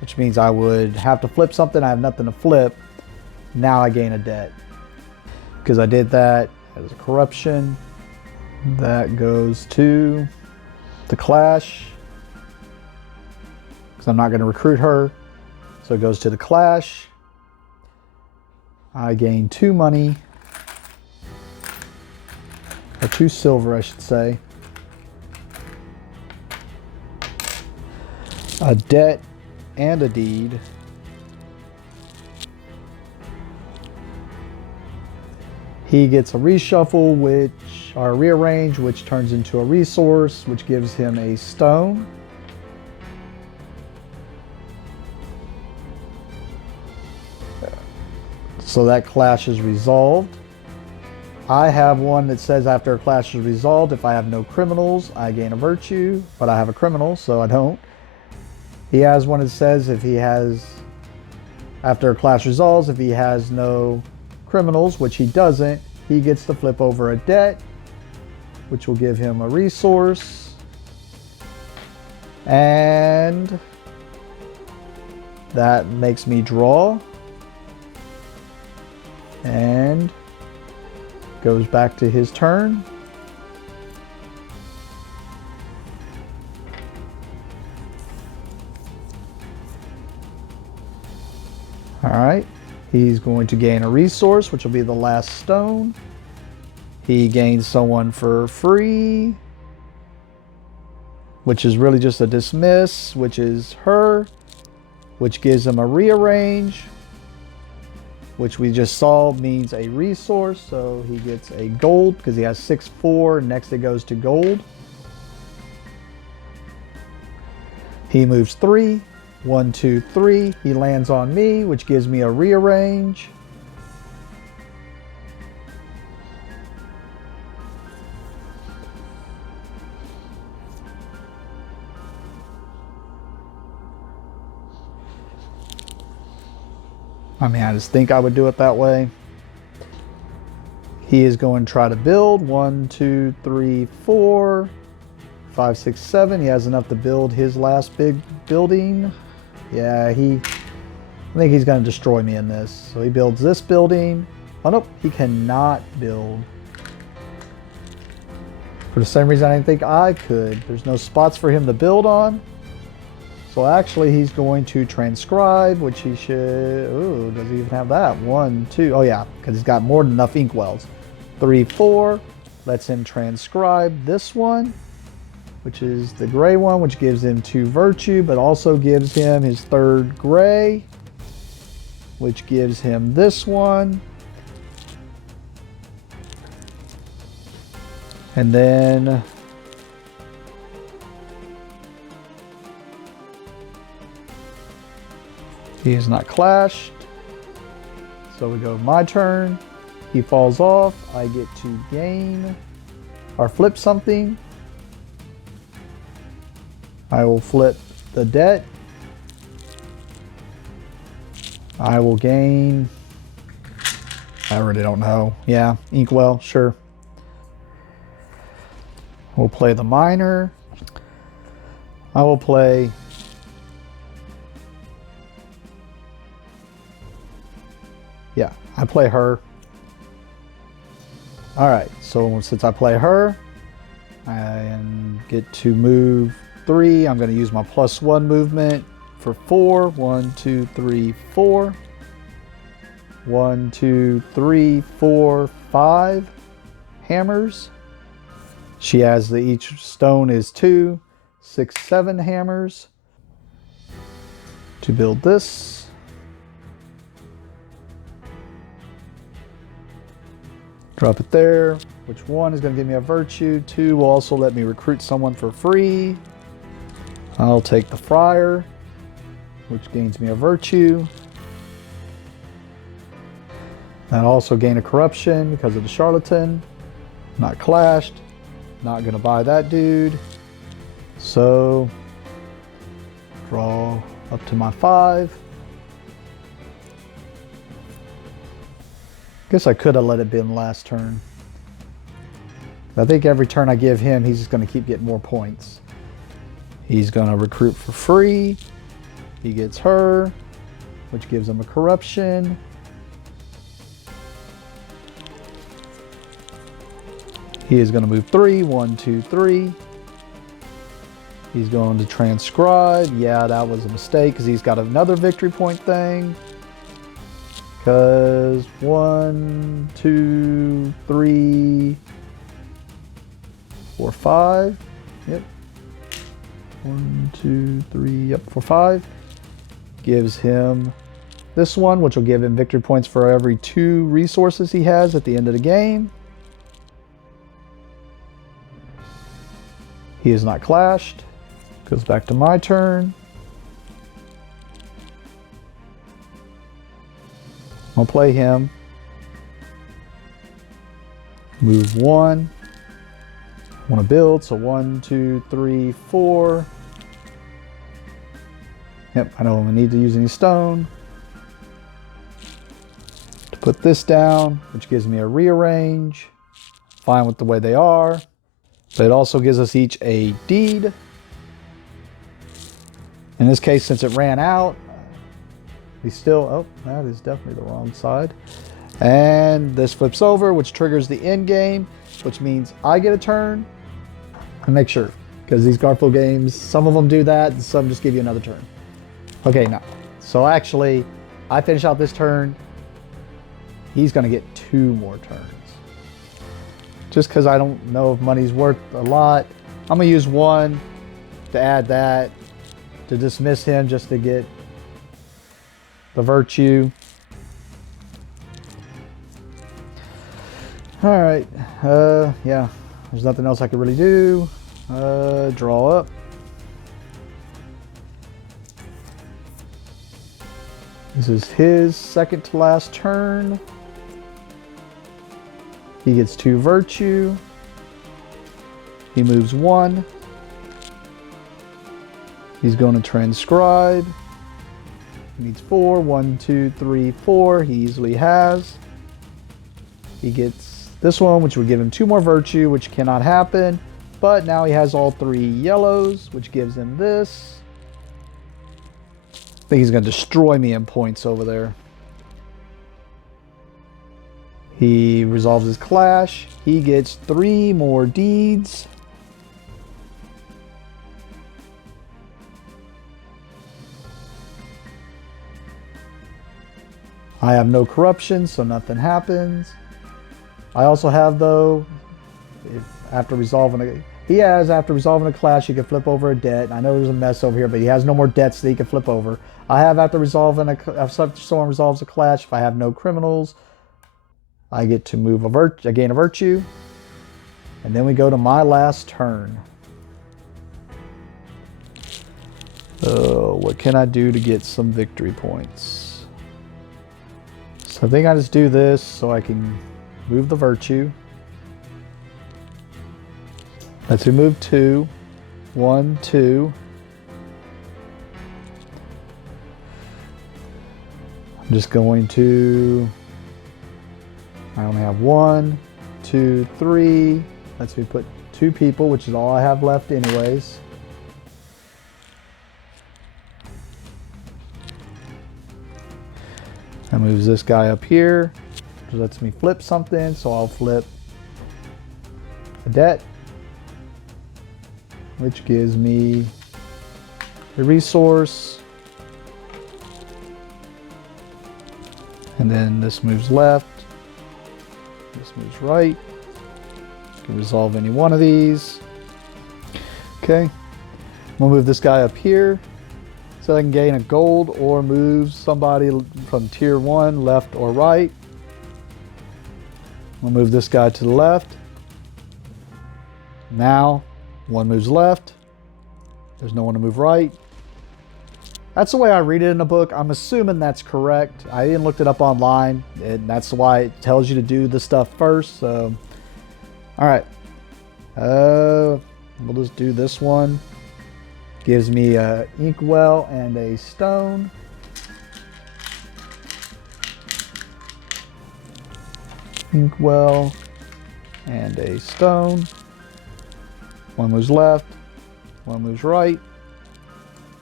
which means I would have to flip something. I have nothing to flip. Now I gain a debt because I did that as a corruption. That goes to the clash because I'm not going to recruit her. So it goes to the clash. I gain 2 money, or 2 silver, I should say. A debt and a deed. He gets a reshuffle, or rearrange, which turns into a resource, which gives him a stone. So that clash is resolved. I have one that says after a clash is resolved, if I have no criminals, I gain a virtue, but I have a criminal, so I don't. He has one that says if he has, after a clash resolves, if he has no criminals, which he doesn't, he gets to flip over a debt, which will give him a resource. And that makes me draw. And goes back to his turn. All right, he's going to gain a resource, which will be the last stone. He gains someone for free, which is really just a dismiss, which is her, which gives him a rearrange. which we just saw means a resource. So he gets a gold because he has 6-4. Next it goes to gold. He moves 3. 1, 2, 3. He lands on me, which gives me a rearrange. I mean, I just think I would do it that way. He is going to try to build 1, 2, 3, 4, 5, 6, 7. He has enough to build his last big building. Yeah, I think he's going to destroy me in this. So he builds this building. Oh, nope, he cannot build. For the same reason I didn't think I could. There's no spots for him to build on. So actually he's going to transcribe, which he should... Ooh, does he even have that? 1, 2... Oh yeah, because he's got more than enough inkwells. 3, 4. Lets him transcribe this one, which is the gray one, which gives him 2 virtue, but also gives him his 3rd gray, which gives him this one. And then... he is not clashed. So we go my turn. He falls off. I get to gain or flip something. I will flip the debt. I will gain, I really don't know. Yeah, inkwell, sure. We'll play the miner. I will play I play her. Alright, so since I play her, I get to move 3. I'm going to use my +1 movement for 4. 1, 2, 3, 4. 1, 2, 3, 4, 5 hammers. She has each stone is 2, 6, 7 hammers to build this. Drop it there, which 1 is going to give me a virtue. 2 will also let me recruit someone for free. I'll take the friar, which gains me a virtue. I'll also gain a corruption because of the charlatan. Not clashed. Not going to buy that dude. So, draw up to my 5. Guess I could have let it be in last turn. I think every turn I give him, he's just going to keep getting more points. He's going to recruit for free. He gets her, which gives him a corruption. He is going to move 3. 1, 2, 3. He's going to transcribe. Yeah, that was a mistake because he's got another victory point thing. Because 1, 2, 3, 4, 5. Yep. 1, 2, 3. Yep, 4, 5. Gives him this one, which will give him victory points for every 2 resources he has at the end of the game. He is not clashed. Goes back to my turn. I'll play him. Move 1. Want to build, so 1, 2, 3, 4. Yep, I don't need to use any stone. To put this down, which gives me a rearrange. Fine with the way they are. But it also gives us each a deed. In this case, since it ran out, we still, oh, that is definitely the wrong side. And this flips over, which triggers the end game, which means I get a turn. And make sure, because these Garfield games, some of them do that, and some just give you another turn. Okay, now, so actually, I finish out this turn. He's going to get 2 more turns. Just because I don't know if money's worth a lot. I'm going to use 1 to add that, to dismiss him just to get the virtue. All right. Yeah. There's nothing else I could really do. Draw up. This is his second to last turn. He gets 2 virtue. He moves 1. He's going to transcribe. He needs 4. 1, 2, 3, 4. He easily has. He gets this one, which would give him 2 more virtue, which cannot happen. But now he has all 3 yellows, which gives him this. I think he's going to destroy me in points over there. He resolves his clash. He gets 3 more deeds. I have no corruption, so nothing happens. I also have, though, after resolving a clash, he can flip over a debt. I know there's a mess over here, but he has no more debts that he can flip over. I have after resolving if someone resolves a clash, if I have no criminals, I get to move I gain a virtue. And then we go to my last turn. What can I do to get some victory points? So I think I just do this so I can move the virtue. Let's move 2. 1, 2. I'm just going to... I only have 1, 2, 3. Let's put 2 people, which is all I have left anyways. That moves this guy up here, which lets me flip something, so I'll flip a debt, which gives me a resource. And then this moves left, this moves right. You can resolve any one of these. Okay, we'll move this guy up here so I can gain a gold or move somebody from tier 1 left or right. We'll move this guy to the left. Now, 1 moves left. There's no one to move right. That's the way I read it in the book. I'm assuming that's correct. I didn't look it up online, and that's why it tells you to do the stuff first. So, all right. We'll just do this one. Gives me a inkwell and a stone. Inkwell and a stone. 1 moves left, 1 moves right.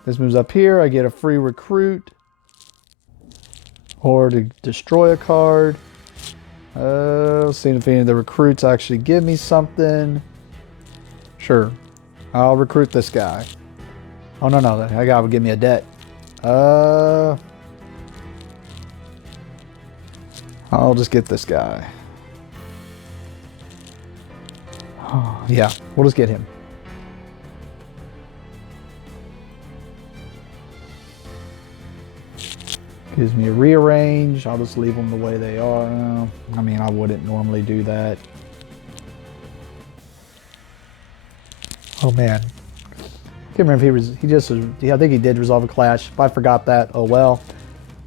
This moves up here. I get a free recruit or to destroy a card. See if any of the recruits actually give me something. Sure, I'll recruit this guy. Oh no, that guy would give me a debt. I'll just get this guy. Oh, yeah, we'll just get him. Gives me a rearrange. I'll just leave them the way they are. I mean, I wouldn't normally do that. Oh man, can't remember if I think he did resolve a clash. If I forgot that, oh well.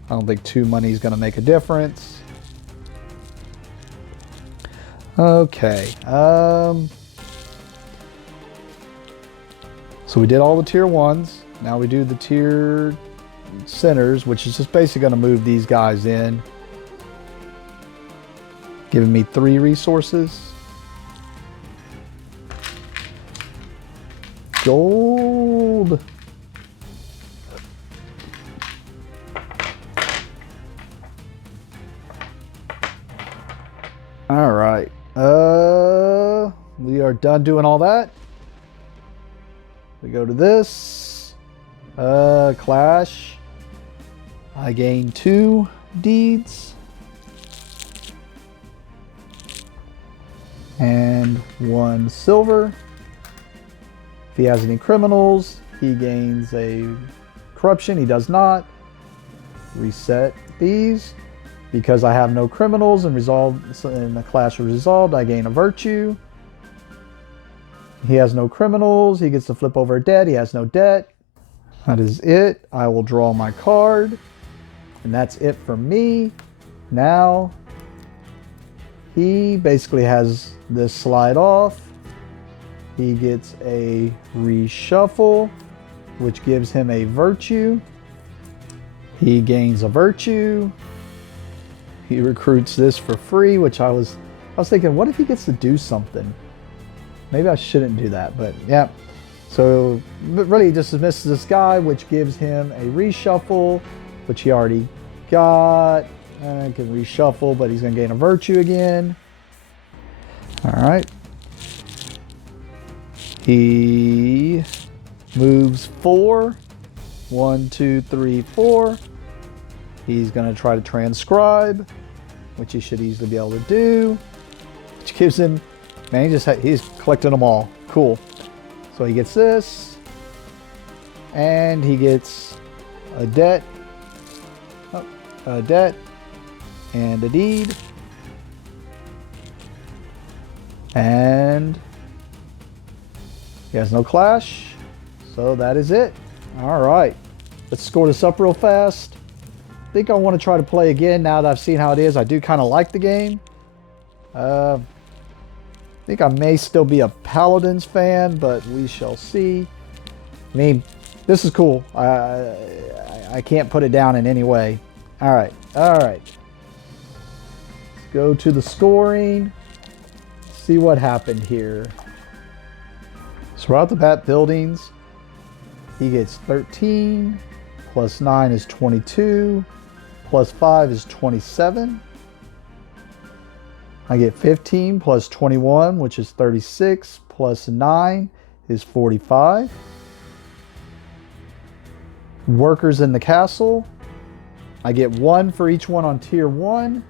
I don't think 2 money is going to make a difference. Okay. So we did all the tier 1s. Now we do the tier centers, which is just basically going to move these guys in, giving me 3 resources. Gold. All right. We are done doing all that. We go to this. Clash. I gain 2 deeds. And 1 silver. If he has any criminals, he gains a corruption. He does not. Reset these. Because I have no criminals and the clash was resolved, I gain a virtue. He has no criminals. He gets to flip over a debt. He has no debt. That is it. I will draw my card. And that's it for me. Now, he basically has this slide off. He gets a reshuffle, which gives him a virtue. He gains a virtue. He recruits this for free, which I was thinking, what if he gets to do something? Maybe I shouldn't do that, but yeah. So, but really, he just dismisses this guy, which gives him a reshuffle, which he already got. I can reshuffle, but he's going to gain a virtue again. All right. He moves 4. 1, 2, 3, 4. He's going to try to transcribe, which he should easily be able to do. Which gives him, man, he's collecting them all. Cool. So he gets this, and he gets a debt, and a deed, and he has no clash. So that is it. All right, let's score this up real fast. I think I want to try to play again now that I've seen how it is. I do kind of like the game. I think I may still be a Paladins fan, but we shall see. I mean, this is cool. I can't put it down in any way. All right. Let's go to the scoring. See what happened here. So right off the bat, buildings. He gets 13. Plus 9 is 22. Plus 5 is 27. I get 15 plus 21, which is 36, plus 9 is 45. Workers in the castle. I get 1 for each one on tier 1,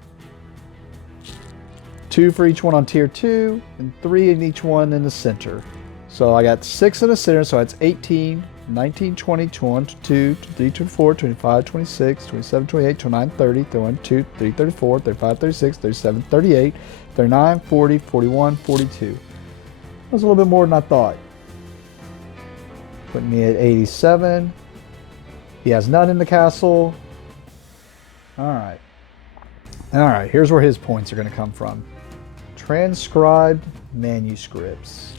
2 for each one on tier 2, and 3 in each one in the center. So I got 6 in the center, so that's 18, 19, 20, 21, 22, 23, 24, 25, 26, 27, 28, 29, 30, 31, 2, 33, 34, 35, 36, 37, 38, 39, 40, 41, 42. That was a little bit more than I thought. Putting me at 87. He has none in the castle. All right, here's where his points are going to come from. Transcribed manuscripts.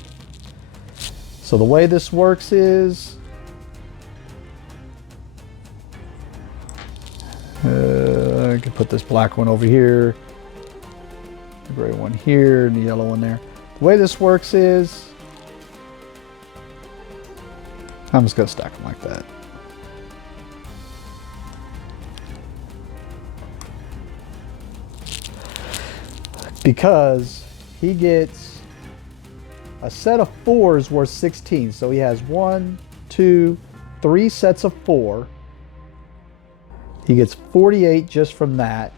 So the way this works is I can put this black one over here, the gray one here, and the yellow one there. The way this works is I'm just going to stack them like that. Because he gets a set of 4s worth 16. So he has 1, 2, 3 sets of 4. He gets 48 just from that.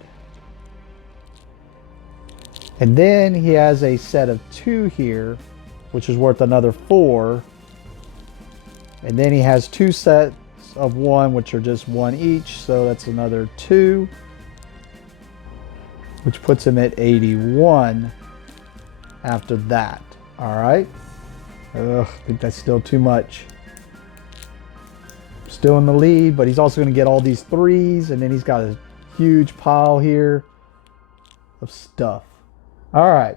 And then he has a set of 2 here, which is worth another 4. And then he has 2 sets of 1, which are just 1 each. So that's another 2. Which puts him at 81 after that. All right. Ugh, I think that's still too much. Still in the lead, but he's also going to get all these 3s, and then he's got a huge pile here of stuff. All right.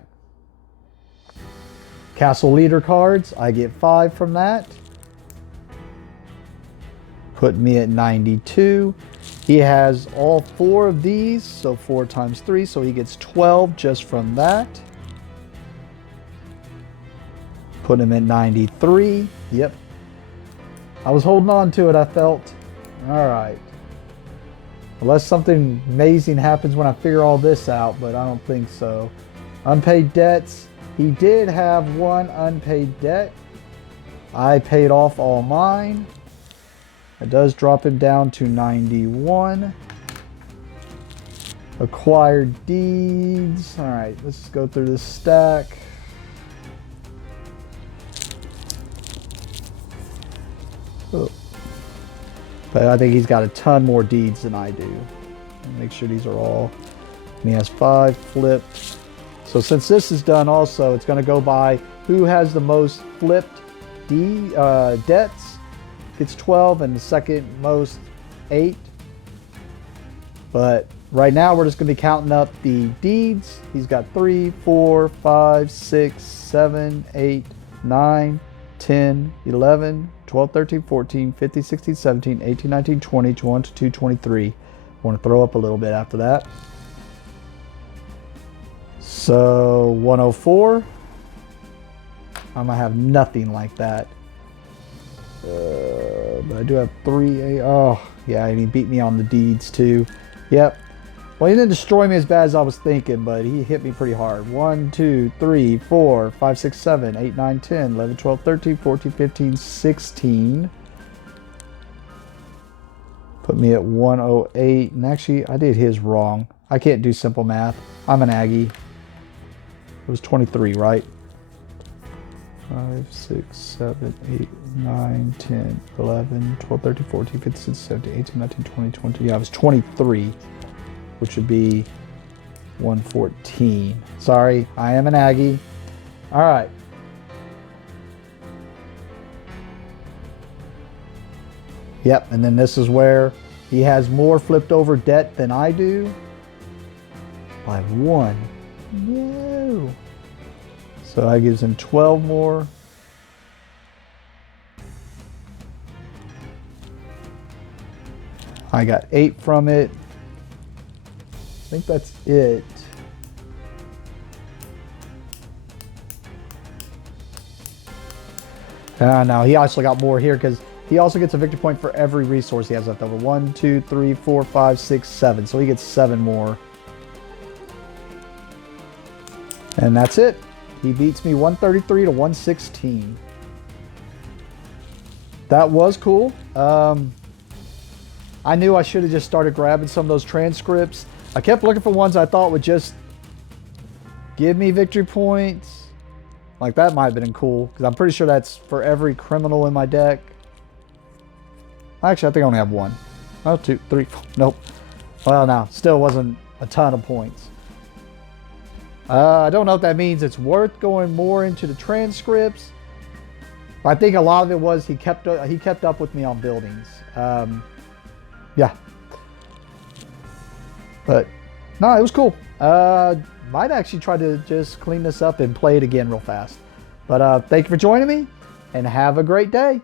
Castle leader cards. I get 5 from that. Put me at 92. He has all 4 of these, so 4 times 3, so he gets 12 just from that. Put him at 93. Yep. I was holding on to it, I felt. All right. Unless something amazing happens when I figure all this out, but I don't think so. Unpaid debts. He did have 1 unpaid debt. I paid off all mine. It does drop him down to 91. Acquired deeds. All right, let's go through this stack. Oh. But I think he's got a ton more deeds than I do. Make sure these are all And he has 5 flipped. So since this is done also, it's going to go by who has the most flipped debts gets 12 and the second most 8. But right now we're just going to be counting up the deeds. He's got 3, 4, 5, 6, 7, 8, 9, 10, 11, 12, 13, 14, 15, 16, 17, 18, 19, 20, 21, 22, 23. I want to throw up a little bit after that. So 104. I'm gonna have nothing like that. But I do have 3. Oh yeah, and he beat me on the deeds too. Yep. Well, he didn't destroy me as bad as I was thinking, but he hit me pretty hard. 1, 2, 3, 4, 5, 6, 7, 8, 9, 10, 11, 12, 13, 14, 15, 16. Put me at 108. And actually, I did his wrong. I can't do simple math. I'm an Aggie. It was 23, right? 5, 6, 7, 8, 9, 10, 11, 12, 13, 14, 15, 16, 17, 18, 19, 20, 20. Yeah, it was 23, which would be 114. Sorry, I am an Aggie. All right. Yep, and then this is where he has more flipped over debt than I do. By 1. No. So that gives him 12 more. I got 8 from it. I think that's it. No, he also got more here because he also gets a victory point for every resource he has left over. 1, 2, 3, 4, 5, 6, 7. So he gets 7 more. And that's it. He beats me 133 to 116. That was cool. I knew I should have just started grabbing some of those transcripts. I kept looking for ones I thought would just give me victory points. Like that might have been cool because I'm pretty sure that's for every criminal in my deck. Actually, I think I only have 1. Oh, 2, 3, 4. Nope. Well, no, still wasn't a ton of points. I don't know if that means it's worth going more into the transcripts. I think a lot of it was he kept up with me on buildings. Yeah. But no, it was cool. Might actually try to just clean this up and play it again real fast. But thank you for joining me and have a great day.